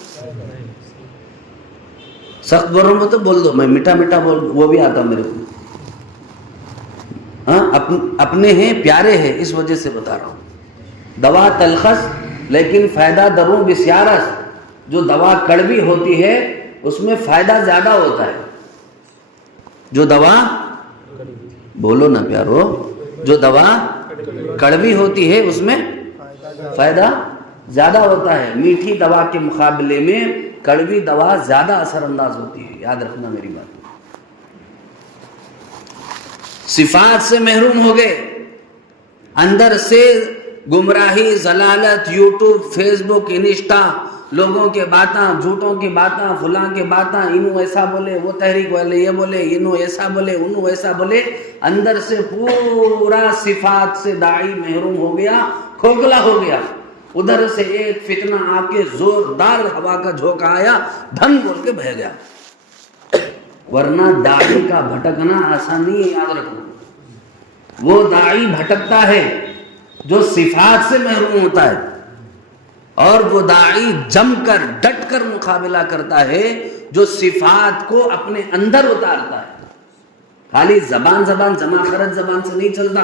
سخت بول رہا ہوں تو بول دو، میں میٹھا میٹھا بول، وہ بھی آتا میرے کو۔ ہاں، اپنے ہیں، پیارے ہیں، اس وجہ سے بتا رہا ہوں۔ دوا تلخص لیکن فائدہ دروں بسیارس، جو دوا کڑوی ہوتی ہے اس میں فائدہ زیادہ ہوتا ہے۔ جو دوا، بولو نا پیارو، جو دوا کڑوی ہوتی ہے اس میں فائدہ زیادہ ہوتا ہے۔ میٹھی دوا کے مقابلے میں کڑوی دوا زیادہ اثر انداز ہوتی ہے، یاد رکھنا میری بات۔ صفات سے محروم ہو گئے، اندر سے گمراہی، ضلالت، یوٹیوب، فیس بک، انسٹا، لوگوں کے باتاں، جھوٹوں کی باتاں، فلاں کے باتاں، انہوں ایسا بولے، وہ تحریک والے یہ بولے، انہوں ایسا بولے، انہوں ایسا بولے، اندر سے پورا صفات سے داعی محروم ہو گیا، کھوکھلا ہو گیا۔ ادھر سے ایک فتنہ آ کے زوردار ہوا کا جھونکا آیا، دھن بول کے بہہ گیا۔ ورنہ داعی کا بھٹکنا آسان نہیں ہے، یاد رکھو۔ وہ داعی بھٹکتا ہے جو صفات سے محروم ہوتا ہے، اور وہ داعی جم کر، ڈٹ کر مقابلہ کرتا ہے جو صفات کو اپنے اندر اتارتا ہے۔ خالی زبان جمع خرچ زبان سے نہیں چلتا۔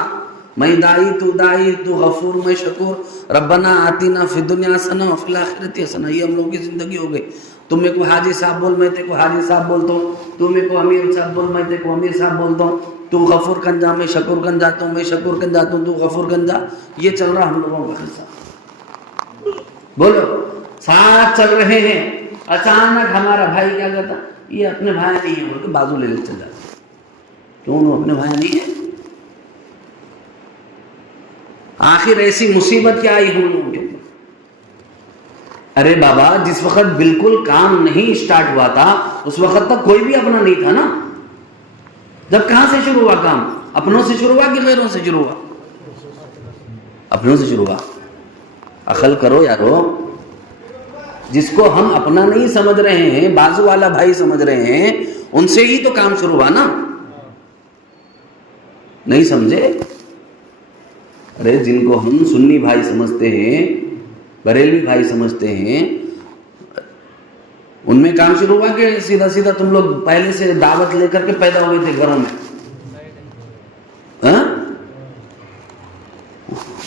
میں دائی تو غفور، میں شکور، ربنا آتینا فی الدنیا حسنہ وفی الآخرۃ حسنہ، یہ ہم لوگوں کی زندگی ہو گئی۔ تم میرے کو حاجی صاحب بول، میں تیرے کو حاجی صاحب بولتا ہوں، تم میرے کو امیر صاحب بول، میں تیرے کو امیر صاحب بولتا ہوں، تو غفور کن جا، میں شکور کن جاتا ہوں، میں شکور کن جاتا ہوں، تو غفور کن جا۔ یہ چل رہا ہم لوگوں کا قصہ۔ بولو، ساتھ چل رہے ہیں، اچانک ہمارا بھائی کیا کہتا، یہ اپنے بھائی نہیں ہے بول کے بازو لے چل جاتا۔ کیوں؟ وہ اپنے بھائی نہیں ہے؟ آخر ایسی مصیبت کیا آئی ہم لوگوں کے اوپر؟ ارے بابا، جس وقت بالکل کام نہیں سٹارٹ ہوا تھا اس وقت تک کوئی بھی اپنا نہیں تھا نا۔ جب کہاں سے شروع ہوا کام؟ اپنوں سے شروع ہوا کہ غیروں سے شروع ہوا؟ اپنوں سے شروع ہوا۔ عقل کرو یارو، جس کو ہم اپنا نہیں سمجھ رہے ہیں، بازو والا بھائی سمجھ رہے ہیں، ان سے ہی تو کام شروع ہوا نا. نہیں سمجھے؟ ارے جن کو ہم سنی بھائی سمجھتے ہیں، بریلوی بھائی سمجھتے ہیں، ان میں کام شروع ہوا کہ سیدھا سیدھا تم لوگ پہلے سے دعوت لے کر کے پیدا ہوئے تھے گھروں میں؟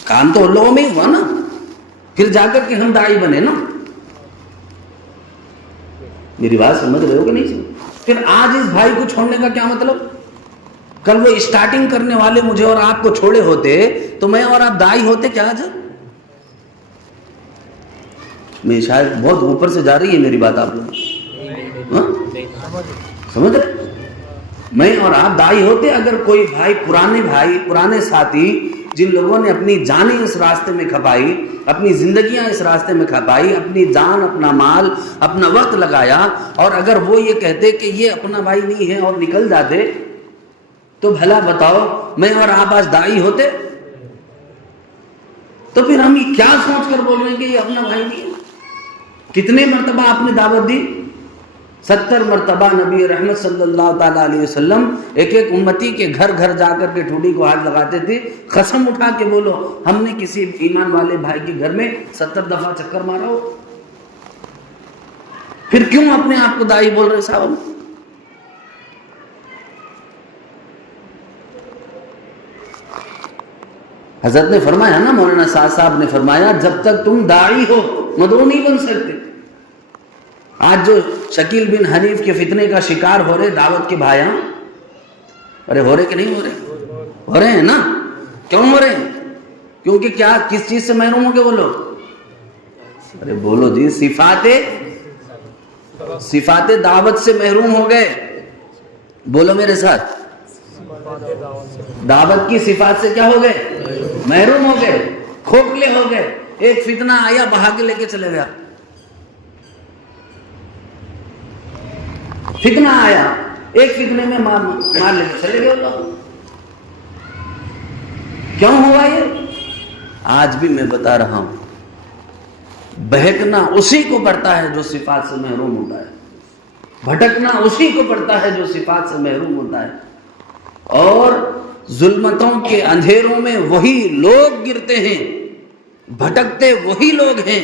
کام تو ان لوگوں میں ہی ہوا نا، پھر جا کر کے ہم داعی بنے نا. میری بات سمجھ رہے ہو کہ نہیں سمجھ؟ پھر آج اس بھائی کو چھوڑنے کا کیا مطلب؟ کل وہ اسٹارٹنگ کرنے والے مجھے اور آپ کو چھوڑے ہوتے تو میں اور آپ داعی ہوتے کیا آج؟ میں شاید بہت اوپر سے جا رہی ہے میری بات، آپ لوگ سمجھ رہے؟ میں اور آپ داعی ہوتے اگر کوئی بھائی، پرانے ساتھی جن لوگوں نے اپنی جانیں اس راستے میں کھپائی، اپنی زندگیاں اس راستے میں کھپائی، اپنی جان، اپنا مال، اپنا وقت لگایا، اور اگر وہ یہ کہتے کہ یہ اپنا بھائی نہیں ہے اور نکل جاتے، تو بھلا بتاؤ میں اور آپ آج داعی ہوتے؟ تو پھر ہم یہ کیا سوچ کر بول رہے ہیں کہ یہ اپنا بھائی نہیں ہے؟ کتنے مرتبہ آپ نے دعوت دی؟ 70 مرتبہ نبی رحمت صلی اللہ تعالیٰ علیہ وسلم ایک ایک امتی کے گھر گھر جا کر کے ٹھوڑی کو ہاتھ لگاتے تھے. قسم اٹھا کے بولو ہم نے کسی ایمان والے بھائی کے گھر میں 70 دفعہ چکر مارا ہو؟ پھر کیوں اپنے آپ کو داعی بول رہے صاحب؟ حضرت نے فرمایا نا، مولانا سعد صاحب نے فرمایا جب تک تم داعی ہو مدعو نہیں بن سکتے. آج جو شکیل بن حنیف کے فتنے کا شکار ہو رہے دعوت کے بھائیاں، ارے ہو رہے کہ نہیں ہو رہے؟ ہو رہے ہیں نا. کیوں ہو رہے ہیں؟ کیونکہ کیا کس چیز سے محروم ہو گئے وہ لوگ؟ ارے بولو جی، صفات دعوت سے محروم ہو گئے. بولو میرے ساتھ، دعوت کی صفات سے کیا ہو گئے؟ محروم ہو گئے، کھوکھلے ہو گئے. ایک فتنہ آیا بہا کے لے کے چلے گیا. فتنہ آیا، ایک فتنے میں مار لے کے چلے گئے لوگ. کیوں ہوا یہ؟ آج بھی میں بتا رہا ہوں، بہکنا اسی کو پڑتا ہے جو صفات سے محروم ہوتا ہے، بھٹکنا اسی کو پڑتا ہے جو صفات سے محروم ہوتا ہے. اور ظلمتوں کے اندھیروں میں وہی لوگ گرتے ہیں، بھٹکتے وہی لوگ ہیں،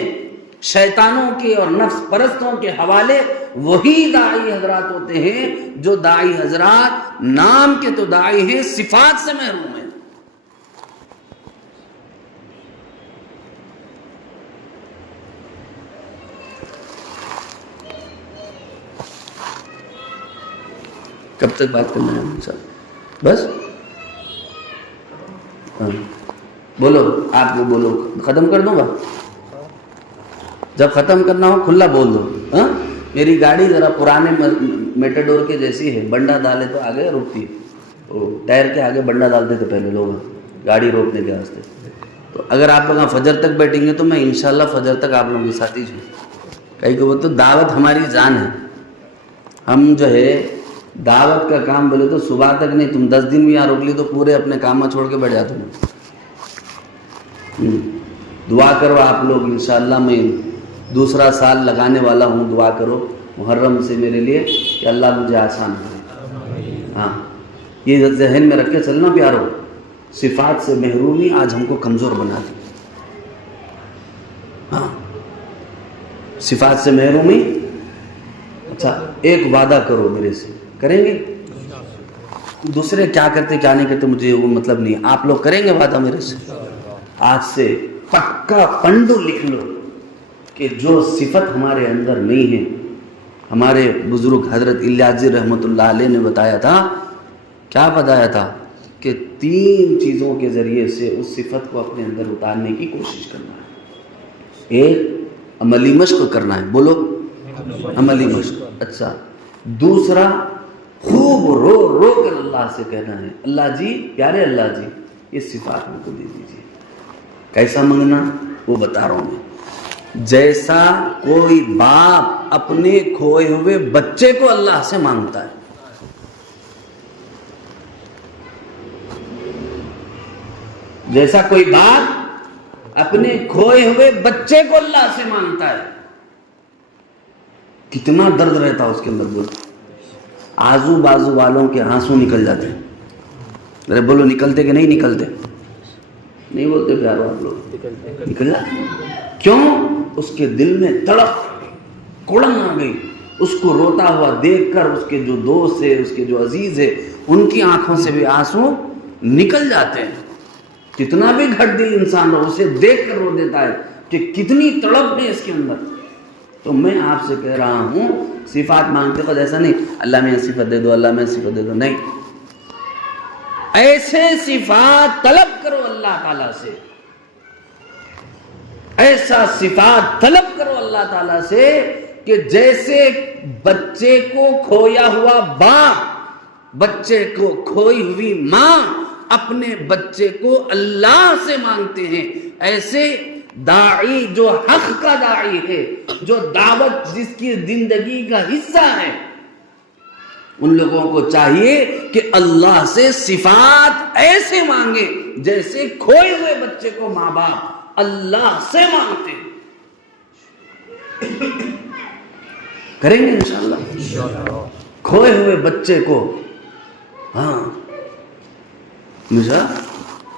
شیطانوں کے اور نفس پرستوں کے حوالے وہی داعی حضرات ہوتے ہیں جو داعی حضرات نام کے تو داعی ہیں، صفات سے محروم ہیں. کب تک بات کرنا ہے صاحب؟ بس بولو، آپ بولو، ختم کر دوں گا. جب ختم کرنا ہو کھلا بول دو. میری گاڑی ذرا پرانے میٹاڈور کے جیسی ہے، بنڈا ڈالے تو آگے رکتی ہے. وہ ٹائر کے آگے بنڈا ڈالتے تھے پہلے لوگ گاڑی روکنے کے واسطے. تو اگر آپ لوگ فجر تک بیٹھیں گے تو میں انشاءاللہ فجر تک آپ لوگوں کے ساتھ ہی ہوں. کہیں کہ وہ تو دعوت ہماری جان ہے. ہم جو ہے دعوت کا کام بولے تو صبح تک نہیں، تم 10 دن بھی یہاں روک لی تو پورے اپنے کام چھوڑ کے بیٹھ جاتے ہو. دعا کرو آپ لوگ، انشاءاللہ میں دوسرا سال لگانے والا ہوں. دعا کرو محرم سے میرے لیے کہ اللہ مجھے آسان کرے. ہاں، یہ ذہن میں رکھ کے چلنا پیارو، صفات سے محرومی آج ہم کو کمزور بنا دی. ہاں، صفات سے محرومی. اچھا ایک وعدہ کرو میرے سے، کریں گے؟ دوسرے کیا کرتے کیا نہیں کرتے مجھے وہ مطلب نہیں، آپ لوگ کریں گے وعدہ میرے سے؟ آج سے پکا پنڈو لکھ لو کہ جو صفت ہمارے اندر نہیں ہے، ہمارے بزرگ حضرت الیاس جی رحمۃ اللہ علیہ نے بتایا تھا. کیا بتایا تھا؟ کہ 3 چیزوں کے ذریعے سے اس صفت کو اپنے اندر اتارنے کی کوشش کرنا ہے. ایک عملی مشق کرنا ہے، بولو عملی مشق. اچھا، دوسرا خوب رو رو کر اللہ سے کہنا ہے، اللہ جی، پیارے اللہ جی، یہ صفات ہم کو دے دیجیے. کیسا منگنا وہ بتا رہا ہوں میں. جیسا کوئی باپ اپنے کھوئے ہوئے بچے کو اللہ سے مانگتا ہے، جیسا کوئی باپ اپنے کھوئے ہوئے بچے کو اللہ سے مانگتا ہے، کتنا درد رہتا اس کے اندر. بولو آزو بازو والوں کے آنسو نکل جاتے ہیں. ارے بولو نکلتے کہ نہیں نکلتے؟ نہیں بولتے پیارو آپ لوگ؟ نکل جاتے. کیوں؟ اس کے دل میں تڑپ کڑن آ گئی. اس کو روتا ہوا دیکھ کر اس کے جو دوست ہے، اس کے جو عزیز ہے، ان کی آنکھوں سے بھی آنسو نکل جاتے ہیں. کتنا بھی گھٹ دل انسان ہو، اسے دیکھ کر رو دیتا ہے کہ کتنی تڑپ ہے اس کے اندر. تو میں آپ سے کہہ رہا ہوں صفات مانگتے وقت ایسا نہیں اللہ میں صفت دے دو، اللہ میں صفت دے دو، نہیں. ایسے صفات طلب کرو اللہ تعالیٰ سے، ایسا صفات طلب کرو اللہ تعالیٰ سے کہ جیسے بچے کو کھویا ہوا باپ، بچے کو کھوئی ہوئی ماں اپنے بچے کو اللہ سے مانگتے ہیں، ایسے داعی جو حق کا داعی ہے، جو دعوت جس کی زندگی کا حصہ ہے، ان لوگوں کو چاہیے کہ اللہ سے صفات ایسے مانگے جیسے کھوئے ہوئے بچے کو ماں باپ اللہ سے مانگتے ہیں. کریں گے انشاءاللہ. کھوئے ہوئے بچے کو، ہاں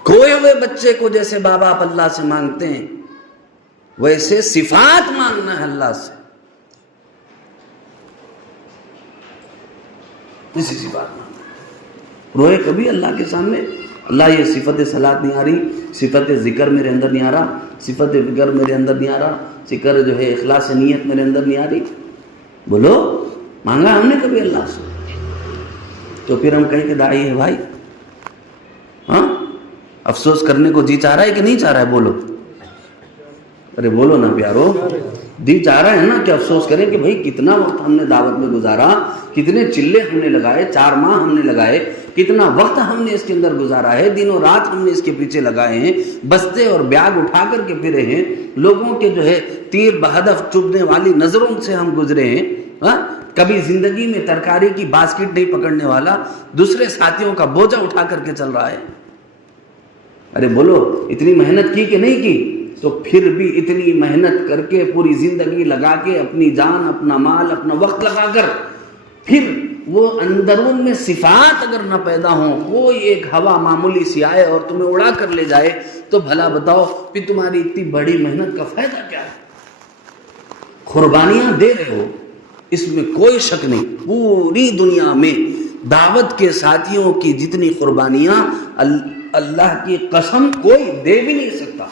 کھوئے ہوئے بچے کو جیسے ماں باپ اللہ سے مانگتے ہیں، ویسے صفات مانگنا ہے اللہ سے. اسی صفات مانگنا. روئے کبھی اللہ کے سامنے اللہ یہ صفت صلاۃ نہیں آ رہی، صفت ذکر میرے اندر نہیں آ رہا، صفت فکر میرے اندر نہیں آ رہا، ذکر جو ہے اخلاص نیت میرے اندر نہیں آ رہی. بولو مانگا ہم نے کبھی اللہ سے؟ تو پھر ہم کہیں کہ داعی ہے بھائی. ہاں افسوس کرنے کو جی چاہ رہا ہے کہ نہیں چاہ رہا ہے؟ بولو. ارے بولو نا پیارو. جی چاہ رہا ہے نا کہ افسوس کریں کہ بھائی کتنا وقت ہم نے دعوت میں گزارا، کتنے چلے ہم نے لگائے، 4 ماہ ہم نے لگائے، کتنا وقت ہم نے اس کے اندر گزارا ہے، دنوں رات ہم نے اس کے پیچھے لگائے ہیں، بستے اور بیاگ اٹھا کر کے پھرے ہیں، لوگوں کے جو ہے تیر بہدف چبھنے والی نظروں سے ہم گزرے ہیں. کبھی زندگی میں ترکاری کی باسکٹ نہیں پکڑنے والا دوسرے ساتھیوں کا بوجھا اٹھا کر کے چل رہا ہے. ارے بولو اتنی محنت کی کہ نہیں کی؟ تو پھر بھی اتنی محنت کر کے پوری زندگی لگا کے اپنی جان، اپنا مال، اپنا وقت لگا کر پھر وہ اندرون میں صفات اگر نہ پیدا ہوں، کوئی ایک ہوا معمولی سی آئے اور تمہیں اڑا کر لے جائے تو بھلا بتاؤ پھر تمہاری اتنی بڑی محنت کا فائدہ کیا ہے؟ قربانیاں دے رہے ہو اس میں کوئی شک نہیں. پوری دنیا میں دعوت کے ساتھیوں کی جتنی قربانیاں اللہ کی قسم کوئی دے بھی نہیں سکتا،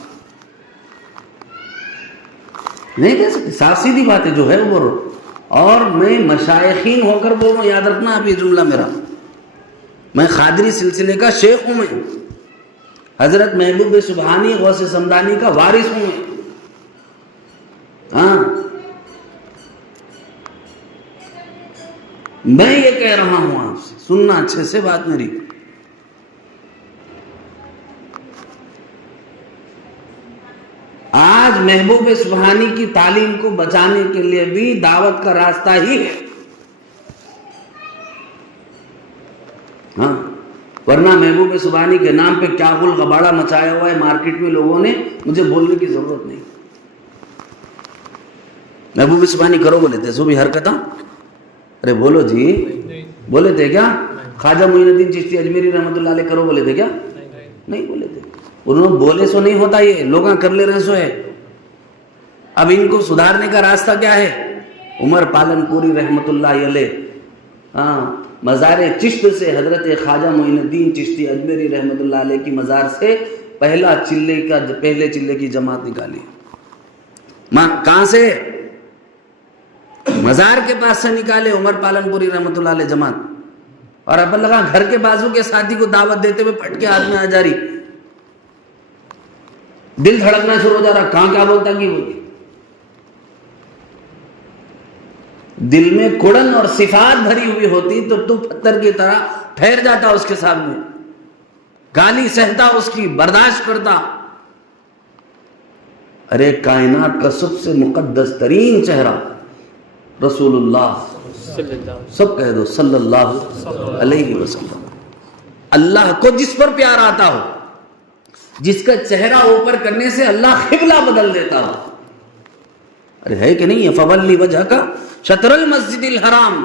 نہیں دے سکتے. صاف سیدھی بات ہے جو ہے وہ بولو. اور میں مشائخین ہو کر بول رہا ہوں، یاد رکھنا آپ یہ جملہ میرا، میں قادری سلسلے کا شیخ ہوں، میں حضرت محبوب سبحانی غوث سمدانی کا وارث ہوں میں. ہاں میں یہ کہہ رہا ہوں آپ سے، سننا اچھے سے بات میری. آج محبوب سبحانی کی تعلیم کو بچانے کے لیے بھی دعوت کا راستہ ہی ہے. ہاں ورنہ محبوب سبحانی کے نام پہ کیا غل غباڑہ مچایا ہوا ہے مارکیٹ میں لوگوں نے، مجھے بولنے کی ضرورت نہیں. محبوب سبحانی کرو بولے تھے سو بھی حرکتاں. ارے بولو جی، بولے تھے کیا؟ خواجہ معین الدین چشتی اجمیری رحمۃ اللہ علیہ کرو بولے تھے کیا؟ نہیں بولے تھے. انہوں نے بولے سو نہیں ہوتا، یہ لوگاں کر لے رہے سو ہے. اب ان کو سدھارنے کا راستہ کیا ہے؟ عمر پالن پوری رحمۃ اللہ علیہ مزار چشت سے حضرت خواجہ معین الدین چشتی اجمیری رحمۃ اللہ علیہ کی مزار سے پہلے چلے کی جماعت نکالی. کہاں سے؟ مزار کے پاس سے نکالے عمر پالن پوری رحمۃ اللہ علیہ جماعت. اور اب لگا گھر کے بازو کے ساتھی کو دعوت دیتے ہوئے پھٹ کے ہاتھ میں آ جا رہی، دل دھڑکنا شروع ہو جا رہا، کہاں کیا بولتا کی بولتی. دل میں کڑن اور صفات بھری ہوئی ہوتی تو پتھر کی طرح ٹھہر جاتا اس کے سامنے، گالی سہتا، اس کی برداشت کرتا. ارے کائنات کا سب سے مقدس ترین چہرہ رسول اللہ، سب کہہ دو صلی اللہ علیہ وسلم. اللہ کو جس پر پیار آتا ہو، جس کا چہرہ اوپر کرنے سے اللہ قبلہ بدل دیتا ہو. ارے ہے کہ نہیں ہے؟ فولی وجہ کا شطر المسجد الحرام،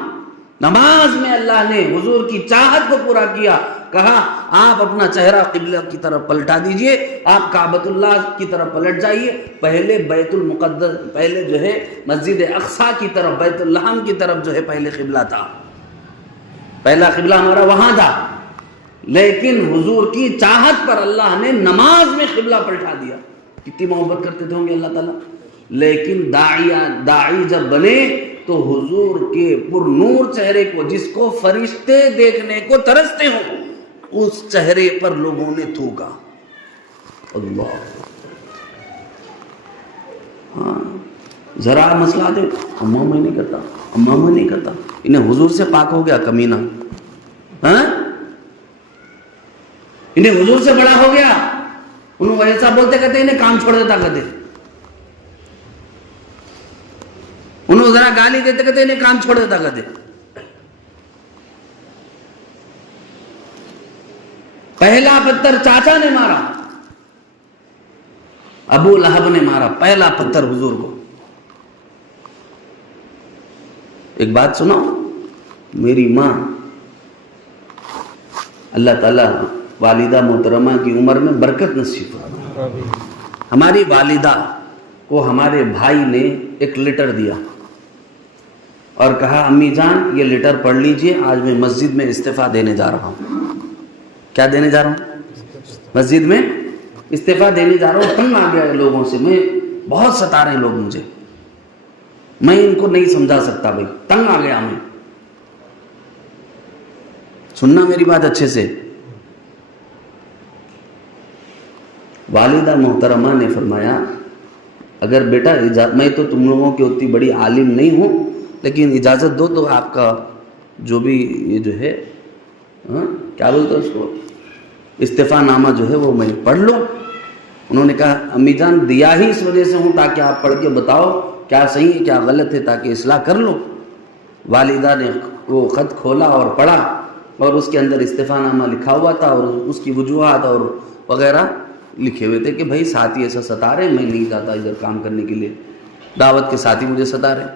نماز میں اللہ نے حضور کی چاہت کو پورا کیا. کہا آپ اپنا چہرہ قبلہ کی طرف پلٹا دیجئے، آپ کعبۃ اللہ کی طرف پلٹ جائیے. پہلے بیت المقدس، پہلے جو ہے مسجد اقصیٰ کی طرف، بیت الحرام کی طرف جو ہے پہلے قبلہ تھا، پہلا قبلہ ہمارا وہاں تھا. لیکن حضور کی چاہت پر اللہ نے نماز میں قبلہ پلٹا دیا. کتنی محبت کرتے تھے ہوں گے اللہ تعالیٰ. لیکن داعی جب بنے تو حضور کے پر نور چہرے کو، جس کو فرشتے دیکھنے کو ترستے ہوں، اس چہرے پر لوگوں نے تھوکا. اللہ، ہاں ذرا مسئلہ آتے، اماں میں نہیں کرتا، اماں میں نہیں کرتا، انہیں حضور سے پاک ہو گیا کمینہ، ہاں انہیں حضور سے بڑا ہو گیا. انہوں ایسا بولتے کہتے انہیں کام چھوڑ دیتا کہتے، انہوں ذرا گالی دیتے کہتے انہیں کام چھوڑ دیتا کہتے. پہلا پتھر چاچا نے مارا، ابو لہب نے مارا پہلا پتھر حضور کو. ایک بات سنو، میری ماں، اللہ تعالیٰ والدہ محترمہ کی عمر میں برکت نصیب فرمائے. ہماری والدہ کو ہمارے بھائی نے ایک لیٹر دیا اور کہا امی جان یہ لیٹر پڑھ لیجئے، آج میں مسجد میں استعفیٰ دینے جا رہا ہوں. کیا دینے جا رہا ہوں؟ مسجد میں استعفیٰ دینے جا رہا ہوں. تنگ آ گیا ہے لوگوں سے، میں بہت ستا رہے ہیں لوگ مجھے، میں ان کو نہیں سمجھا سکتا بھائی، تنگ آ گیا میں. سننا میری بات اچھے سے. والدہ محترمہ نے فرمایا اگر بیٹا میں تو تم لوگوں کی اتنی بڑی عالم نہیں ہوں، لیکن اجازت دو تو آپ کا جو بھی یہ جو ہے کیا بولتے اس کو استعفیٰ نامہ جو ہے وہ میں پڑھ لوں. انہوں نے کہا امی جان دیا ہی اس وجہ سے ہوں تاکہ آپ پڑھ کے بتاؤ کیا صحیح ہے کیا غلط ہے، تاکہ اصلاح کر لو. والدہ نے وہ خط کھولا اور پڑھا اور اس کے اندر استعفیٰ نامہ لکھا ہوا تھا اور اس کی وجوہات اور وغیرہ لکھے ہوئے تھے کہ بھائی ساتھی ایسا ستا رہے، میں نہیں جاتا ادھر کام کرنے کے لیے، دعوت کے ساتھی مجھے ستا رہے.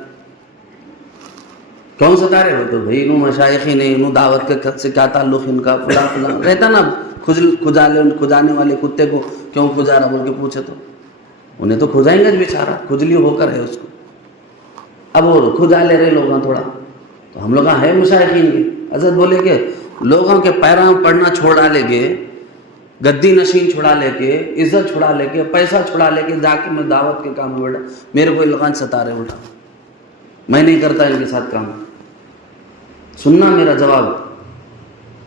کون ستا رہے ہو؟ تو بھائی انہوں مشائخین ہیں، انہوں دعوت کے سے کیا تعلق ان کا، فلاں فلاں رہتا نا. کھجانے والے کتے کو کیوں کھجا رہا بول کے پوچھے تو انہیں تو کھجائیں گے بیچارہ، کھجلی ہو کر ہے اس کو. اب وہ کھجا لے رہے لوگوں تھوڑا، تو ہم لوگ ہے مشائخین کے. حضرت بولے کہ لوگوں کے پیراں پڑھنا چھوڑا لے کے، گدی نشین چھڑا لے کے، عزت چھڑا لے کے، پیسہ چھڑا لے کے جا کے میں دعوت کے کام میں بیٹھا، میرے کو لگان ستا رہے اٹھا، میں نہیں کرتا ان کے ساتھ کام. سننا میرا جواب.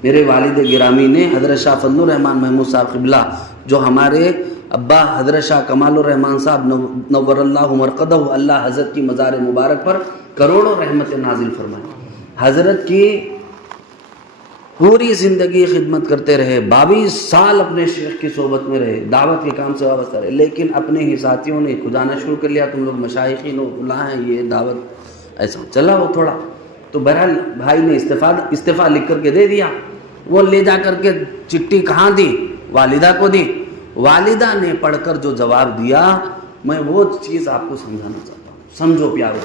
میرے والد گرامی نے حضرت شاہ فضل الرحمان محمود صاحب قبلہ، جو ہمارے ابا حضرت شاہ کمال الرحمان صاحب نور اللہ مرقدہ، اللہ حضرت کی مزار مبارک پر کروڑوں رحمت نازل فرمائے. حضرت کی پوری زندگی خدمت کرتے رہے، 22 سال اپنے شیخ کی صحبت میں رہے، دعوت کے کام سے وابستہ رہے، لیکن اپنے ہی ساتھیوں نے کھجانا شروع کر لیا، تم لوگ مشائخین ہو، فلاں ہیں، یہ دعوت ایسا چلا وہ تھوڑا. تو بہرحال بھائی نے استعفیٰ لکھ کر کے دے دیا. وہ لے جا کر کے چٹھی کہاں دی؟ والدہ کو دی. والدہ نے پڑھ کر جو جواب دیا، میں وہ چیز آپ کو سمجھانا چاہتا ہوں. سمجھو پیارو،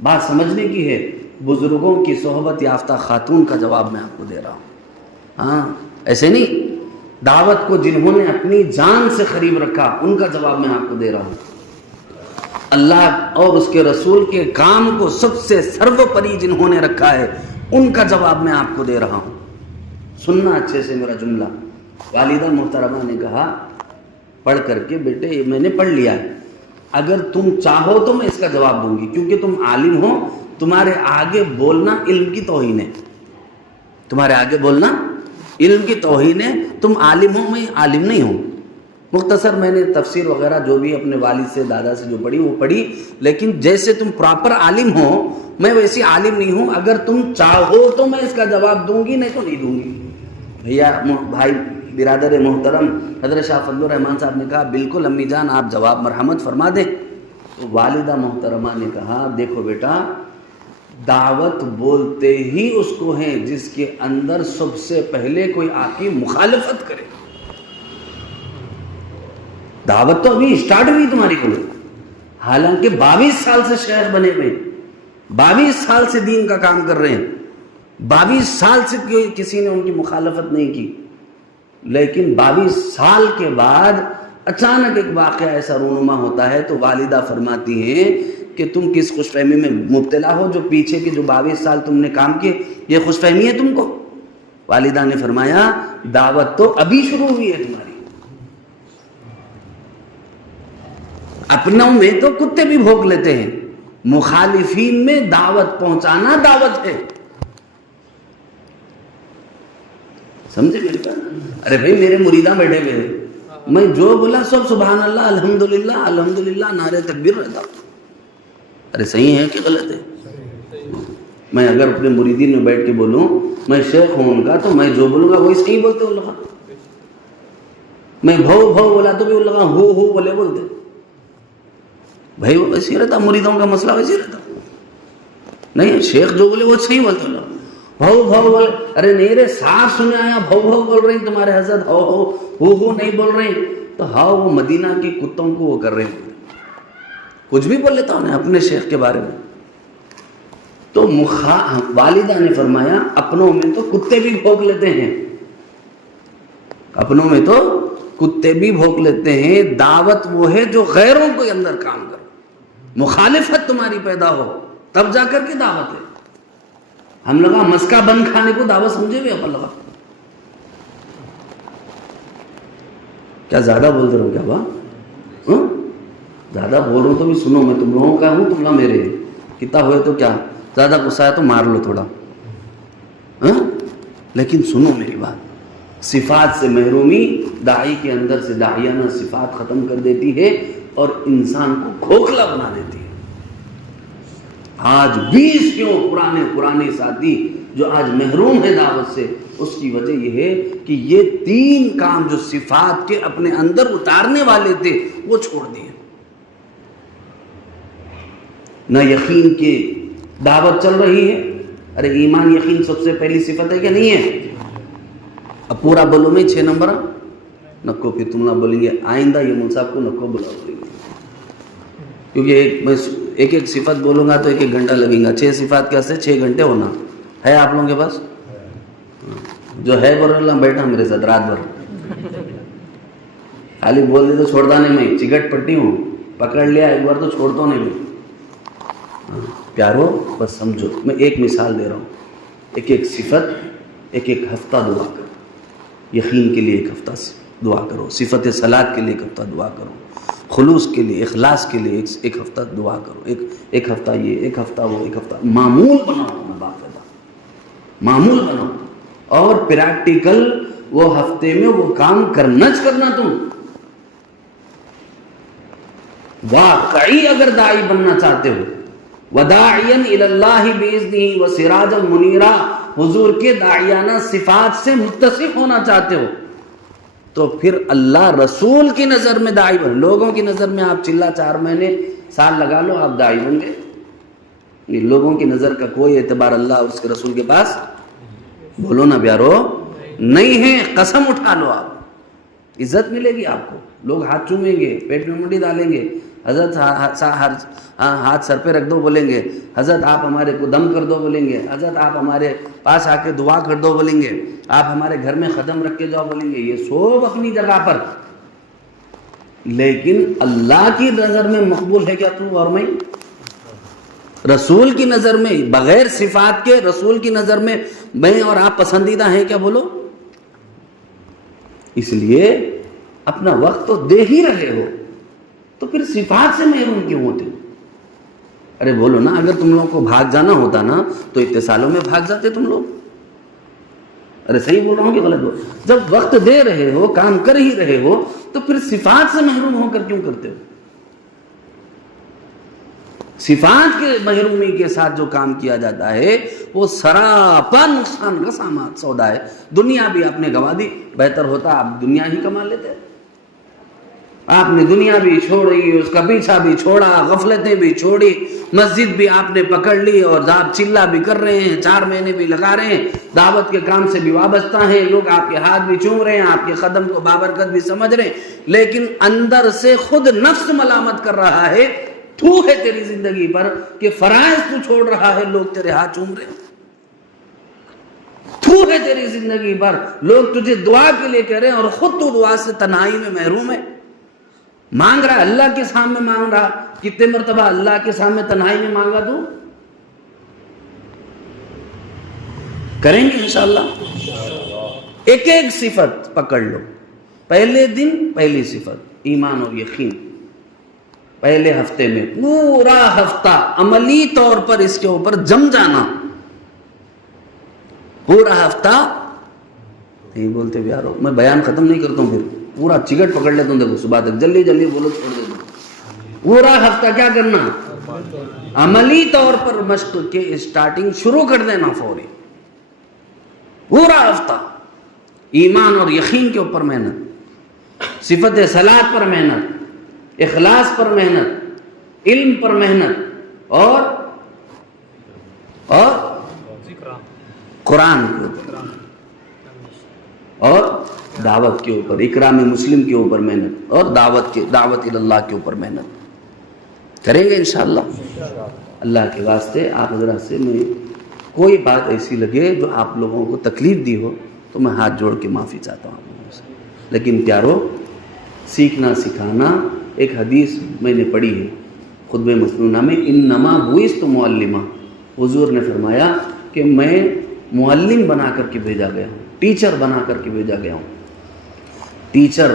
بات سمجھنے کی ہے. بزرگوں کی صحبت یافتہ خاتون کا جواب میں آپ کو دے رہا ہوں. ہاں ایسے نہیں، دعوت کو جنہوں نے اپنی جان سے قریب رکھا ان کا جواب میں آپ کو دے رہا ہوں. اللہ اور اس کے رسول کے کام کو سب سے سروپری جنہوں نے رکھا ہے ان کا جواب میں آپ کو دے رہا ہوں. سننا اچھے سے میرا جملہ. والدہ محترمہ نے کہا پڑھ کر کے بیٹے یہ میں نے پڑھ لیا ہے، اگر تم چاہو تو میں اس کا جواب دوں گی، کیونکہ تم عالم ہو، تمہارے آگے بولنا علم کی توہین ہے. تمہارے آگے بولنا علم کی توہین ہے. تم عالم ہو، میں عالم نہیں ہوں. مختصر میں نے تفسیر وغیرہ جو بھی اپنے والد سے دادا سے جو پڑھی وہ پڑھی، لیکن جیسے تم پراپر عالم ہو میں ویسی عالم نہیں ہوں. اگر تم چاہو تو میں اس کا جواب دوں گی، نہیں تو نہیں دوں گی. بھیا بھائی برادر محترم حضرت شاہ فضل الرحمان صاحب نے کہا بالکل امی جان آپ جواب مرحمت فرما دیں. تو والدہ محترمہ نے کہا دیکھو بیٹا، دعوت بولتے ہی اس کو ہیں جس کے اندر سب سے پہلے کوئی آپ کی مخالفت کرے. دعوت تو ابھی اسٹارٹ ہوئی تمہاری کو، حالانکہ 22 سال سے شیخ بنے ہوئے، 22 سال سے دین کا کام کر رہے ہیں, 22 سال سے کسی نے ان کی مخالفت نہیں کی, لیکن 22 سال کے بعد اچانک ایک واقعہ ایسا رونما ہوتا ہے تو والدہ فرماتی ہیں کہ تم کس خوش فہمی میں مبتلا ہو جو پیچھے کے جو 22 سال تم نے کام کیے یہ خوش فہمی ہے تم کو؟ والدہ نے فرمایا دعوت تو ابھی شروع ہوئی ہے تمہاری, اپنوں میں تو کتے بھی بھونک لیتے ہیں, مخالفین میں دعوت پہنچانا دعوت ہے. سمجھے میری بات؟ ارے بھائی میرے مریداں بیٹھے ہوئے ہیں, میں جو بولا سب سبحان اللہ الحمدللہ الحمدللہ نعرے تکبیر رہتا ہوں. ارے صحیح ہے کہ غلط ہے؟ میں اگر اپنے مریدین میں بیٹھ کے بولوں میں شیخ ہوں ان کا تو میں جو بولوں گا وہی صحیح بولتے وہ لوگ. میں بھو بھو بولا تو بھی وہ لوگ ہو بولے بولتے. بھائی وہ ویسے رہتا, مریدوں کا مسئلہ ویسے رہتا. نہیں شیخ جو بولے وہ صحیح بولتے لوگ. بھو بھو بولے, ارے نہیں رے صاف سنے آیا بھو بھو بول رہے ہیں تمہارے حضرت, ہو نہیں بول رہے ہیں. تو ہاؤ وہ مدینہ کے کتوں کو وہ کر رہے ہیں, کچھ بھی بول لیتا ہوں اپنے شیخ کے بارے میں. تو والدہ نے فرمایا اپنوں میں تو کتے بھی بھونک لیتے ہیں, اپنوں میں تو کتے بھی بھونک لیتے ہیں. دعوت وہ ہے جو غیروں کے اندر کام کرو, مخالفت تمہاری پیدا ہو تب جا کر کے دعوت ہے. ہم لوگ مسکا بند کھانے کو دعوت سمجھے ہوئے اپن لوگ. کیا زیادہ بولتے رہو کیا با؟ زیادہ بول رہا ہوں تو بھی سنو, میں تم لوگوں کا ہوں تم لوگ میرے, کتنا ہوئے تو کیا, زیادہ غصہ ہے تو مار لو تھوڑا, لیکن سنو میری بات. صفات سے محرومی داعی کے اندر سے داعیانہ صفات ختم کر دیتی ہے اور انسان کو کھوکھلا بنا دیتی ہے. آج 20 کیوں پرانے ساتھی جو آج محروم ہے دعوت سے, اس کی وجہ یہ ہے کہ یہ 3 کام جو صفات کے اپنے اندر اتارنے والے تھے وہ چھوڑ دیے. نہ یقین کی دعوت چل رہی ہے. ارے ایمان یقین سب سے پہلی صفت ہے کہ نہیں ہے؟ اب پورا بولو میں 6 نمبر نکو, پھر تم نہ بولیں گے آئندہ یہ مول صاحب کو نکو بلا بولیں گے, کیونکہ میں ایک صفت بولوں گا تو 1 گھنٹہ لگے گا. 6 صفات کیسے 6 گھنٹے ہونا ہے آپ لوگوں کے پاس؟ جو ہے بول اللہ بیٹھا میرے ساتھ رات بھر, خالی بول دے تو چھوڑتا نہیں, میں چگٹ پٹی ہوں, پکڑ لیا ایک بار تو چھوڑتا نہیں میں. پیارو بس سمجھو, میں ایک مثال دے رہا ہوں. ایک صفت, ایک ہفتہ دعا کرو. یقین کے لیے 1 ہفتہ دعا کرو, صفت صلات کے لیے 1 ہفتہ دعا کرو, خلوص کے لیے اخلاص کے لیے 1 ہفتہ دعا کرو. ایک ہفتہ یہ, 1 ہفتہ وہ, 1 ہفتہ معمول بناؤ. میں بات کرتا معمول بناؤ اور پریکٹیکل وہ ہفتے میں وہ کام کرنا تم. واقعی اگر داعی بننا چاہتے ہو, وداعیاً الی اللہ باذنہ وسراجا منیرا, حضور کے داعیانہ صفات سے متصف ہونا چاہتے ہو, تو پھر اللہ رسول کی نظر میں داعی بن. لوگوں کی نظر میں آپ چلا 4 مہینے سال لگا لو آپ داعی بن گئے. یہ لوگوں کی نظر کا کوئی اعتبار اللہ اور اس کے رسول کے پاس بولو نا پیارو نہیں ہے. قسم اٹھا لو, آپ عزت ملے گی آپ کو, لوگ ہاتھ چومیں گے, پیٹ میں منڈی ڈالیں گے, حضرت ہاتھ سر پہ رکھ دو بولیں گے, حضرت آپ ہمارے کو دم کر دو بولیں گے, حضرت آپ ہمارے پاس آ کے دعا کر دو بولیں گے, آپ ہمارے گھر میں قدم رکھ کے جاؤ بولیں گے. یہ سب اپنی جگہ پر, لیکن اللہ کی نظر میں مقبول ہے کیا تو اور میں؟ رسول کی نظر میں بغیر صفات کے رسول کی نظر میں میں اور آپ پسندیدہ ہیں کیا؟ بولو. اس لیے اپنا وقت تو دے ہی رہے ہو تو پھر صفات سے محروم کیوں ہوتے ہو؟ ارے بولو نا, اگر تم لوگوں کو بھاگ جانا ہوتا نا تو اتصالوں میں بھاگ جاتے تم لوگ. ارے صحیح بول رہا ہوں کہ غلط بول؟ جب وقت دے رہے ہو, کام کر ہی رہے ہو, تو پھر صفات سے محروم ہو کر کیوں کرتے ہو؟ صفات کے محرومی کے ساتھ جو کام کیا جاتا ہے وہ سراپا نقصان کا سودا ہے. دنیا بھی آپ نے گوا دی, بہتر ہوتا آپ دنیا ہی کما لیتے. آپ نے دنیا بھی چھوڑی, اس کا پیچھا بھی چھوڑا, غفلتیں بھی چھوڑی, مسجد بھی آپ نے پکڑ لی اور آپ چلا بھی کر رہے ہیں, 4 مہینے بھی لگا رہے ہیں, دعوت کے کام سے بھی وابستہ ہیں, لوگ آپ کے ہاتھ بھی چوم رہے ہیں, آپ کے قدم کو بابرکت بھی سمجھ رہے ہیں, لیکن اندر سے خود نفس ملامت کر رہا ہے تھو ہے تیری زندگی پر کہ فرائض تو چھوڑ رہا ہے، لوگ تیرے ہاتھ چوم رہے ہیں۔ تھو ہے تیری زندگی پر، لوگ تجھے دعا کے لیے کہہ رہے ہیں اور خود تو دعا سے تنہائی میں محروم ہے، مانگ رہا اللہ کے سامنے مانگ رہا۔ کتنے مرتبہ اللہ کے سامنے تنہائی میں مانگا تو؟ کریں گے انشاءاللہ۔ ایک ایک صفت پکڑ لو، پہلے دن پہلی صفت ایمان اور یقین، پہلے ہفتے میں پورا ہفتہ عملی طور پر اس کے اوپر جم جانا، پورا ہفتہ نہیں بولتے پیارو، میں بیان ختم نہیں کرتا ہوں، پھر پورا چگٹ پکڑ لیتا ہوں، دیکھو صبح تک جلدی جلدی بولو، چھوڑ دیتا ہوں۔ پورا ہفتہ کیا کرنا؟ عملی طور پر مشق کے اسٹارٹنگ شروع کر دینا فوری، پورا ہفتہ ایمان اور یقین کے اوپر محنت، صفت صلاۃ پر محنت، اخلاص پر محنت، علم پر محنت، اور قرآن کے اوپر اور دعوت کے اوپر، اکرام مسلم کے اوپر محنت، اور دعوت اللہ کے اوپر محنت کریں گے انشاءاللہ۔ اللہ کے واسطے آپ حضرات سے میں کوئی بات ایسی لگے جو آپ لوگوں کو تکلیف دی ہو تو میں ہاتھ جوڑ کے معافی چاہتا ہوں آپ لوگوں سے، لیکن پیارو سیکھنا سکھانا، ایک حدیث میں نے پڑھی ہے خطبہ مسنونہ میں، انما بعثت معلما، حضور نے فرمایا کہ میں معلم بنا کر کے بھیجا گیا ہوں، ٹیچر بنا کر کے بھیجا گیا ہوں۔ ٹیچر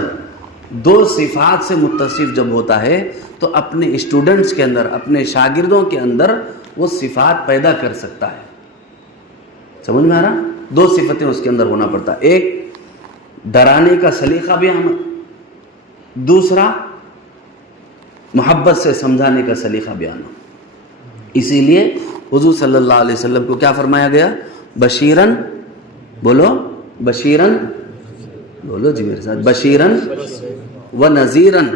دو صفات سے متصف جب ہوتا ہے تو اپنے اسٹوڈنٹس کے اندر، اپنے شاگردوں کے اندر وہ صفات پیدا کر سکتا ہے۔ سمجھ میں آ رہا؟ دو صفتیں اس کے اندر ہونا پڑتا، ایک ڈرانے کا سلیقہ بھی آنا، دوسرا محبت سے سمجھانے کا سلیقہ بھی آنا۔ اسی لیے حضور صلی اللہ علیہ وسلم کو کیا فرمایا گیا؟ بشیرن، بولو بشیرن، بولو جی میرے ساتھ، بشیرن و نذیرن،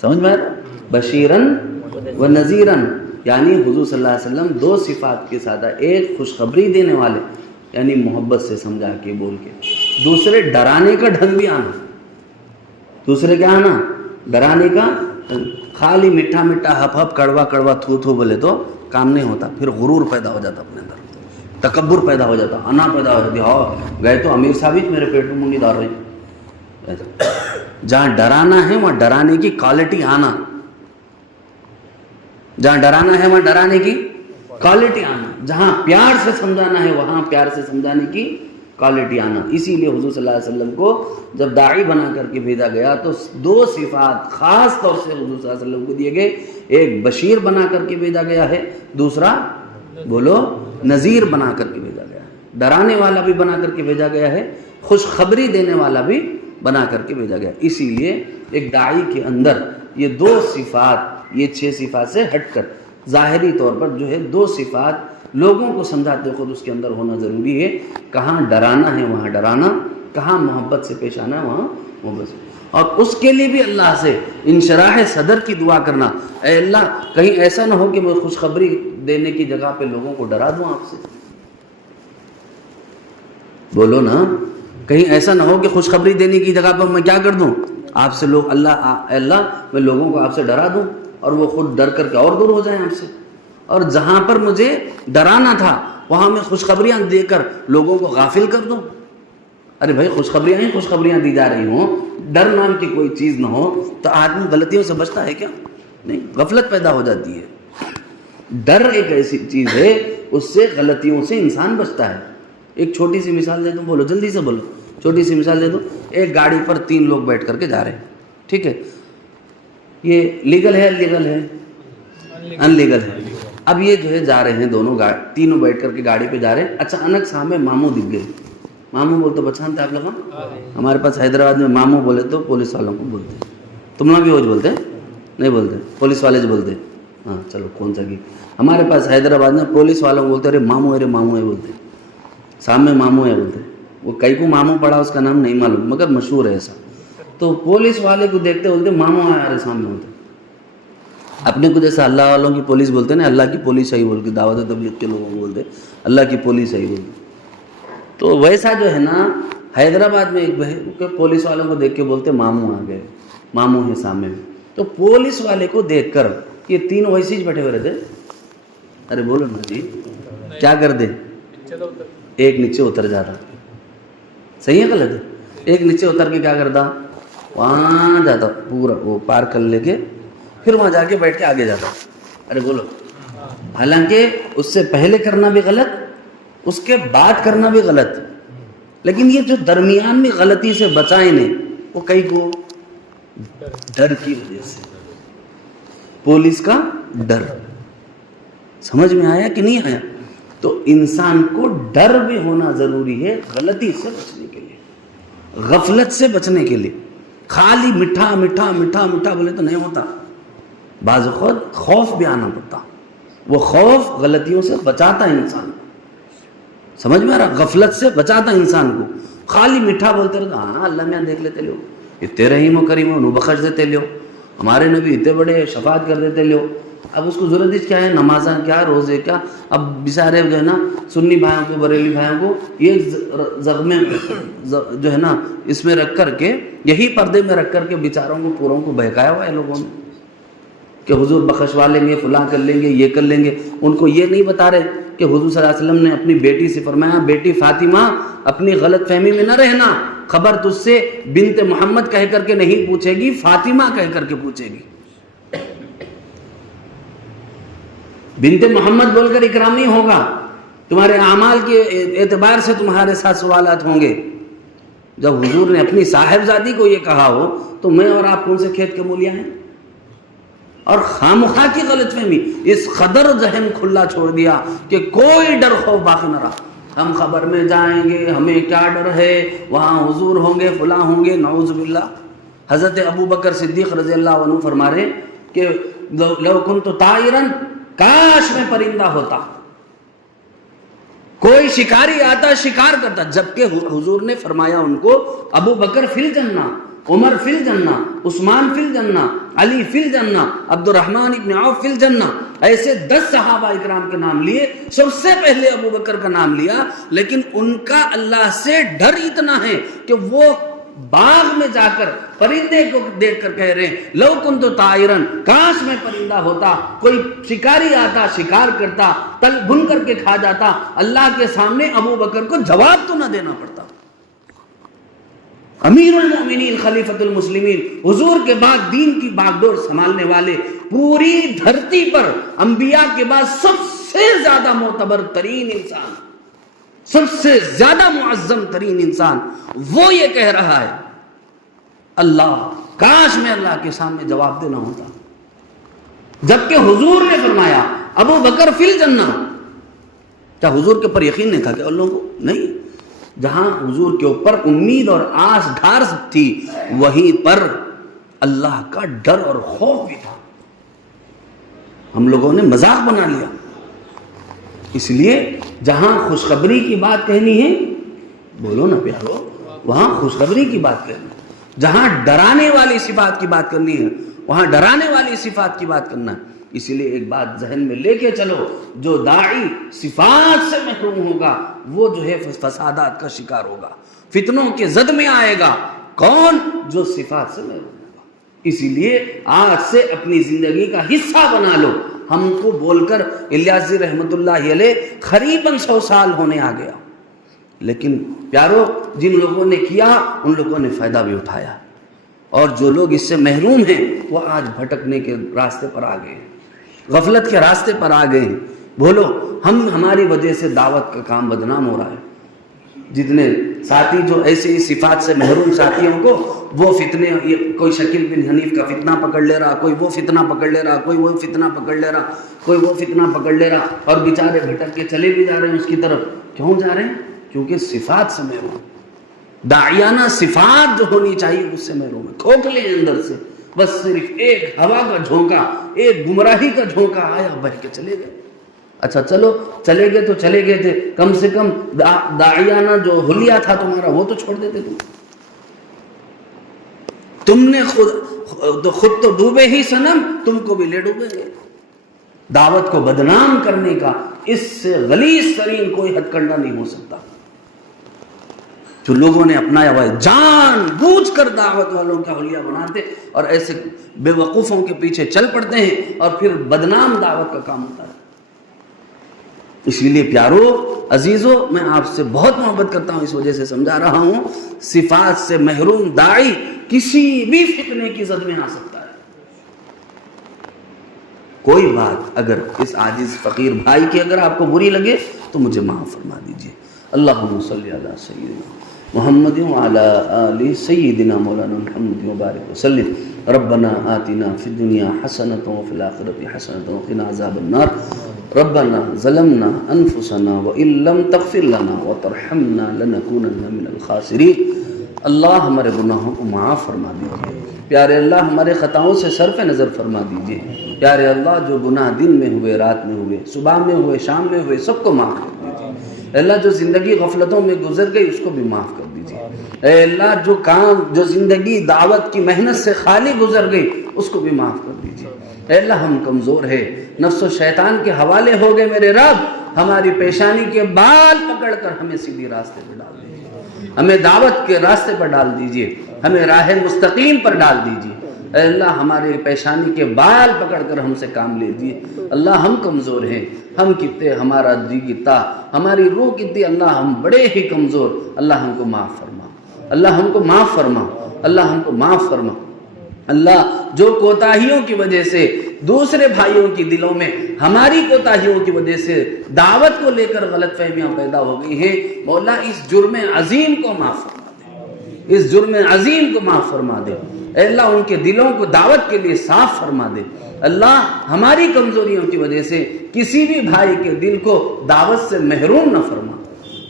سمجھ میں آ رہا؟ بشیرن و نذیرن، یعنی حضور صلی اللہ علیہ وسلم دو صفات کے ساتھ، ایک خوشخبری دینے والے یعنی محبت سے سمجھا کے بول کے، دوسرے ڈرانے کا ڈھنگ بھی آنا، دوسرے کیا آنا؟ ڈرانے کا۔ خالی میٹھا میٹھا ہپ ہپ کڑوا کڑوا تھو تھو بولے تو کام نہیں ہوتا، پھر غرور پیدا ہو جاتا اپنے اندر، تکبر پیدا ہو جاتا، انا پیدا ہو جاتی، ہاں گئے تو امیر صاحب ہی میرے پیٹ میں مونگی ڈال رہے ہیں۔ جہاں ڈرانا ہے وہاں ڈرانے کی کوالٹی آنا، جہاں ڈرانا ہے وہاں ڈرانے کی کوالٹی آنا، جہاں پیار سے سمجھانا ہے وہاں پیار سے سمجھانے کی کوالٹی آنا۔ اسی لیے حضور صلی اللہ علیہ وسلم کو جب داعی بنا کر کے بھیجا گیا تو دو صفات خاص طور سے حضور صلی اللہ علیہ وسلم کو دیے گئے، ایک بشیر بنا کر کے بھیجا گیا ہے، دوسرا بولو نذیر بنا کر کے بھیجا گیا ہے، ڈرانے والا بھی بنا کر کے بھیجا گیا ہے، خوشخبری دینے والا بھی بنا کر کے بھیجا گیا۔ اسی لیے ایک داعی کے اندر یہ دو صفات، یہ 6 صفات سے ہٹ کر ظاہری طور پر جو ہے دو صفات لوگوں کو سمجھاتے خود اس کے اندر ہونا ضروری ہے۔ کہاں ڈرانا ہے وہاں ڈرانا، کہاں محبت سے پیش آنا ہے وہاں محبت سے، اور اس کے لیے بھی اللہ سے انشراح صدر کی دعا کرنا، اے اللہ کہیں ایسا نہ ہو کہ میں خوشخبری دینے کی جگہ پہ لوگوں کو ڈرا دوں آپ سے، بولو نا، کہیں ایسا نہ ہو کہ خوشخبری دینے کی جگہ پر میں کیا کر دوں آپ سے، لوگ اللہ اے اللہ میں لوگوں کو آپ سے ڈرا دوں اور وہ خود ڈر کر کے اور دور ہو جائیں آپ سے، اور جہاں پر مجھے ڈرانا تھا وہاں میں خوشخبریاں دے کر لوگوں کو غافل کر دوں۔ ارے بھائی خوشخبریاں ہی خوشخبریاں دی جا رہی ہوں، ڈر نام کی کوئی چیز نہ ہو تو آدمی غلطیوں سے بچتا ہے کیا؟ نہیں، غفلت پیدا ہو جاتی ہے۔ ڈر ایک ایسی چیز ہے اس سے غلطیوں سے انسان بچتا ہے۔ ایک چھوٹی سی مثال دے دوں، بولو جلدی سے بولو، چھوٹی سی مثال دے دوں، ایک گاڑی پر 3 لوگ بیٹھ کر کے جا رہے ہیں، ٹھیک ہے، یہ لیگل ہے لیگل ہے ان لیگل ہے۔ اب یہ جو ہے جا رہے ہیں دونوں تینوں بیٹھ کر کے گاڑی پہ جا رہے ہیں، اچانک سامنے ماموں دکھ گئے۔ ماموں بولتے پہچانتے آپ لوگ؟ ہمارے پاس حیدرآباد میں ماموں بولے تو پولیس والوں کو بولتے، تم لوگ بھی وہ بولتے نہیں بولتے، پولیس والے جو بولتے، ہاں چلو کون سا کی، ہمارے پاس حیدرآباد میں پولیس والوں کو بولتے ارے ماموں ہے بولتے، سامنے ماموں ہے بولتے، وہ کئی کو ماموں پڑا اس کا نام نہیں معلوم مگر مشہور ہے ایسا، تو پولیس والے کو دیکھتے بولتے ماموں آیا رہے سامنے ہوتے، اپنے کو جیسا اللہ والوں کی پولیس بولتے نا، اللہ کی پولیس ہے بول کے دعوت و تبلیغ کے لوگوں کو بولتے اللہ کی پولیس ہے بولتے، تو ویسا جو ہے نا حیدرآباد میں ایک پولیس والوں کو دیکھ کے بولتے ماموں آ گئے، ماموں ہے سامنے میں، تو پولیس والے کو دیکھ کر یہ تینوں ویسے ہی بیٹھے ہوئے رہتے, ارے بولو نا جی, کیا کر دے, ایک نیچے اتر جاتا, صحیح ہے غلط ہے, ایک نیچے اتر کے کیا کرتا, وہاں جاتا پورا وہ پار کر لے کے, پھر وہاں جا کے بیٹھ کے آگے جاتا. ارے بولو, حالانکہ اس سے پہلے کرنا بھی غلط, اس کے بعد کرنا بھی غلط, لیکن یہ جو درمیان میں غلطی سے بچائے نے وہ کئی کو ڈر کی وجہ سے, پولیس کا ڈر. سمجھ میں آیا کہ نہیں آیا؟ تو انسان کو ڈر بھی ہونا ضروری ہے غلطی سے بچنے کے لیے, غفلت سے بچنے کے لیے. خالی میٹھا میٹھا میٹھا میٹھا بولے تو نہیں ہوتا, بعض خود خوف بھی آنا پڑتا. وہ خوف غلطیوں سے بچاتا ہے انسان کو, سمجھ میں آ رہا, غفلت سے بچاتا ہے انسان کو. خالی میٹھا بولتے رہتا, ہاں اللہ میاں دیکھ لیتے لو, اتنے رحیم و کریم انہوں بخش دیتے لو, ہمارے نبی اتنے بڑے شفاعت کر دیتے لو. اب اس کو ضرورت کیا ہے, نمازاں کیا, روزے کیا. اب بیچارے جو ہے نا سنی بھائیوں کو, بریلی بھائیوں کو یہ زخمے جو ہے نا اس میں رکھ کر کے, یہی پردے میں رکھ کر کے بیچاروں کو پوروں کو بہکایا ہوا ہے لوگوں نے کہ حضور بخشوا لیں گے, فلاں کر لیں گے, یہ کر لیں گے. ان کو یہ نہیں بتا رہے کہ حضور صلی اللہ علیہ وسلم نے اپنی بیٹی سے فرمایا, بیٹی فاطمہ اپنی غلط فہمی میں نہ رہنا, خبر تجھ سے بنت محمد کہہ کر کے نہیں پوچھے گی, فاطمہ کہہ کر کے پوچھے گی. بنت محمد بول کر اکرام نہیں ہوگا, تمہارے اعمال کے اعتبار سے تمہارے ساتھ سوالات ہوں گے. جب حضور نے اپنی صاحبزادی کو یہ کہا ہو تو میں اور آپ کون سے کھیت کے مولیاں ہیں؟ اور خامخواہ کی غلط فہمی, اس قدر ذہن کھلا چھوڑ دیا کہ کوئی ڈر خوف باقی نہ رہا. ہم خبر میں جائیں گے, ہمیں کیا ڈر ہے, وہاں حضور ہوں گے, فلاں ہوں گے, نعوذ باللہ. حضرت ابو بکر صدیق رضی اللہ عنہ فرما رہے کہ لو کنت طائرا, کاش میں پرندہ ہوتا, کوئی شکاری آتا شکار کرتا. جبکہ حضور نے فرمایا ان کو, ابو بکر فی الجنہ, عمر فی الجنہ, عثمان فی الجنہ, علی فی الجنہ, عبد الرحمن ابن عوف فی الجنہ. ایسے 10 صحابہ اکرام کے نام لیے, سب سے پہلے ابو بکر کا نام لیا. لیکن ان کا اللہ سے ڈر اتنا ہے کہ وہ باغ میں جا کر پرندے کو دیکھ کر کہہ رہے ہیں, لو کنت طائرا, کاش میں پرندہ ہوتا, کوئی شکاری آتا شکار کرتا, تل بھن کر کے کھا جاتا. اللہ کے سامنے ابو بکر کو جواب تو نہ دینا پڑتا. امیر المومنین, خلیفۃ المسلمین, حضور کے بعد دین کی باغڈور سنبھالنے والے, پوری دھرتی پر انبیاء کے بعد سب سے زیادہ معتبر ترین انسان, سب سے زیادہ معظم ترین انسان, وہ یہ کہہ رہا ہے, اللہ کاش میں اللہ کے سامنے جواب دینا ہوتا. جبکہ حضور نے فرمایا ابو بکر فی الجنہ. کیا حضور کے اوپر یقین نہیں تھا کہ ان لوگوں کو نہیں؟ جہاں حضور کے اوپر امید اور آس ڈھار تھی, وہیں پر اللہ کا ڈر اور خوف بھی تھا. ہم لوگوں نے مذاق بنا لیا. اس لیے جہاں خوشخبری کی بات کہنی ہے, بولو نا پیارو, وہاں خوشخبری کی بات کرنی. جہاں ڈرانے والی صفات کی بات کرنی ہے, وہاں ڈرانے والی صفات کی بات کرنا ہے. اسی لیے ایک بات ذہن میں لے کے چلو, جو داعی صفات سے محروم ہوگا وہ جو ہے فسادات کا شکار ہوگا, فتنوں کے زد میں آئے گا. کون؟ جو صفات سے محروم ہوگا. اسی لیے آج سے اپنی زندگی کا حصہ بنا لو. ہم کو بول کر الیاس جی رحمت اللہ علیہ قریباً 100 سال ہونے آ گیا, لیکن پیارو جن لوگوں نے کیا ان لوگوں نے فائدہ بھی اٹھایا, اور جو لوگ اس سے محروم ہیں وہ آج بھٹکنے کے راستے پر آ گئے ہیں, غفلت کے راستے پر آ گئے ہیں. بولو, ہماری وجہ سے دعوت کا کام بدنام ہو رہا ہے. جتنے ساتھی جو ایسے ہی صفات سے محروم ساتھیوں کو وہ فتنے, کوئی شکیل بن حنیف کا فتنہ پکڑ لے رہا, کوئی وہ فتنہ پکڑ لے رہا, کوئی وہ فتنہ پکڑ لے رہا, کوئی وہ فتنہ پکڑ لے رہا, اور بیچارے بھٹک کے چلے بھی جا رہے ہیں اس کی طرف. کیوں جا رہے ہیں؟ کیونکہ صفات سے محروم. داعیانہ صفات جو ہونی چاہیے اس سے محروم ہے, کھوکھلے اندر سے. بس صرف ایک ہوا کا جھونکا, ایک گمراہی کا جھونکا آیا, بہ کے چلے گئے. اچھا چلو چلے گئے تو چلے گئے تھے, کم سے کم داعیانہ جو حلیہ تھا تمہارا وہ تو چھوڑ دیتے. تم نے خود تو ڈوبے ہی صنم, تم کو بھی لے ڈوبیں گے. دعوت کو بدنام کرنے کا اس سے غلیظ ترین کوئی ہتھ کنڈا نہیں ہو سکتا. جو لوگوں نے اپنایا ہوا ہے، جان بوجھ کر دعوت والوں کا حلیہ بناتے اور ایسے بے وقوفوں کے پیچھے چل پڑتے ہیں اور پھر بدنام دعوت کا کام ہوتا ہے۔ اس لیے پیارو، عزیزو، میں آپ سے بہت محبت کرتا ہوں، اس وجہ سے سمجھا رہا ہوں، صفات سے محروم داعی کسی بھی فتنے کی زد میں آ سکتا ہے۔ کوئی بات اگر اس عاجز فقیر بھائی کی اگر آپ کو بری لگے تو مجھے معاف فرما دیجئے۔ اللہم صلی علی سیدنا محمد وعلی آل سیدنا مولانا محمد وبارک وسلم۔ ربنا آتنا فی الدنیا حسنۃ وفی الآخرۃ حسنۃ وقنا عذاب النار۔ ربنا ظلمنا انفسنا وان لم تغفر لنا وترحمنا لنکونن من الخاسرین۔ اللہ ہمارے گناہوں کو معاف فرما دیجئے، پیارے اللہ ہمارے خطاؤں سے صرف نظر فرما دیجئے، پیارے اللہ جو گناہ دن میں ہوئے، رات میں ہوئے، صبح میں ہوئے، شام میں ہوئے، سب کو معاف کر دیجئے۔ اے اللہ جو زندگی غفلتوں میں گزر گئی اس کو بھی معاف کر دیجئے۔ اے اللہ جو زندگی دعوت کی محنت سے خالی گزر گئی اس کو بھی معاف کر دیجئے۔ اے اللہ ہم کمزور ہیں، نفس و شیطان کے حوالے ہو گئے میرے رب، ہماری پیشانی کے بال پکڑ کر ہمیں سیدھی راستے پہ ڈال دیجئے، ہمیں دعوت کے راستے پر ڈال دیجئے، ہمیں راہ مستقیم پر ڈال دیجئے۔ اے اللہ ہمارے پیشانی کے بال پکڑ کر ہم سے کام لے دیجئے۔ اللہ ہم کمزور ہیں، ہم کتنے، ہمارا جی کتنا، ہماری روح کتنی، اللہ ہم بڑے ہی کمزور، اللہ ہم کو معاف فرما، اللہ ہم کو معاف فرما، اللہ ہم کو معاف فرما۔ اللہ جو کوتاہیوں کی وجہ سے دوسرے بھائیوں کی دلوں میں ہماری کوتاہیوں کی وجہ سے دعوت کو لے کر غلط فہمیاں پیدا ہو گئی ہیں، مولا اس جرم عظیم کو معاف فرما دے، اس جرم عظیم کو معاف فرما دے۔ اے اللہ ان کے دلوں کو دعوت کے لیے صاف فرما دے۔ اللہ ہماری کمزوریوں کی وجہ سے کسی بھی بھائی کے دل کو دعوت سے محروم نہ فرما۔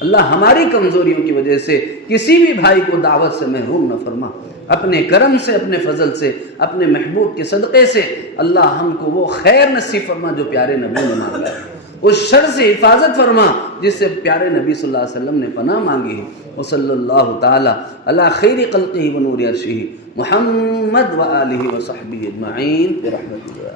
اللہ ہماری کمزوریوں کی وجہ سے کسی بھی بھائی کو دعوت سے محروم نہ فرما۔ اپنے کرم سے، اپنے فضل سے، اپنے محبوب کے صدقے سے اللہ ہم کو وہ خیر نصیب فرما جو پیارے نبی نے مانگا ہے، اس شر سے حفاظت فرما جس سے پیارے نبی صلی اللہ علیہ وسلم نے پناہ مانگی ہے۔ وصلی اللہ تعالی علی خیر خلقہ ونور عرشہ محمد وآلہ وصحبہ اجمعین برحمتہ۔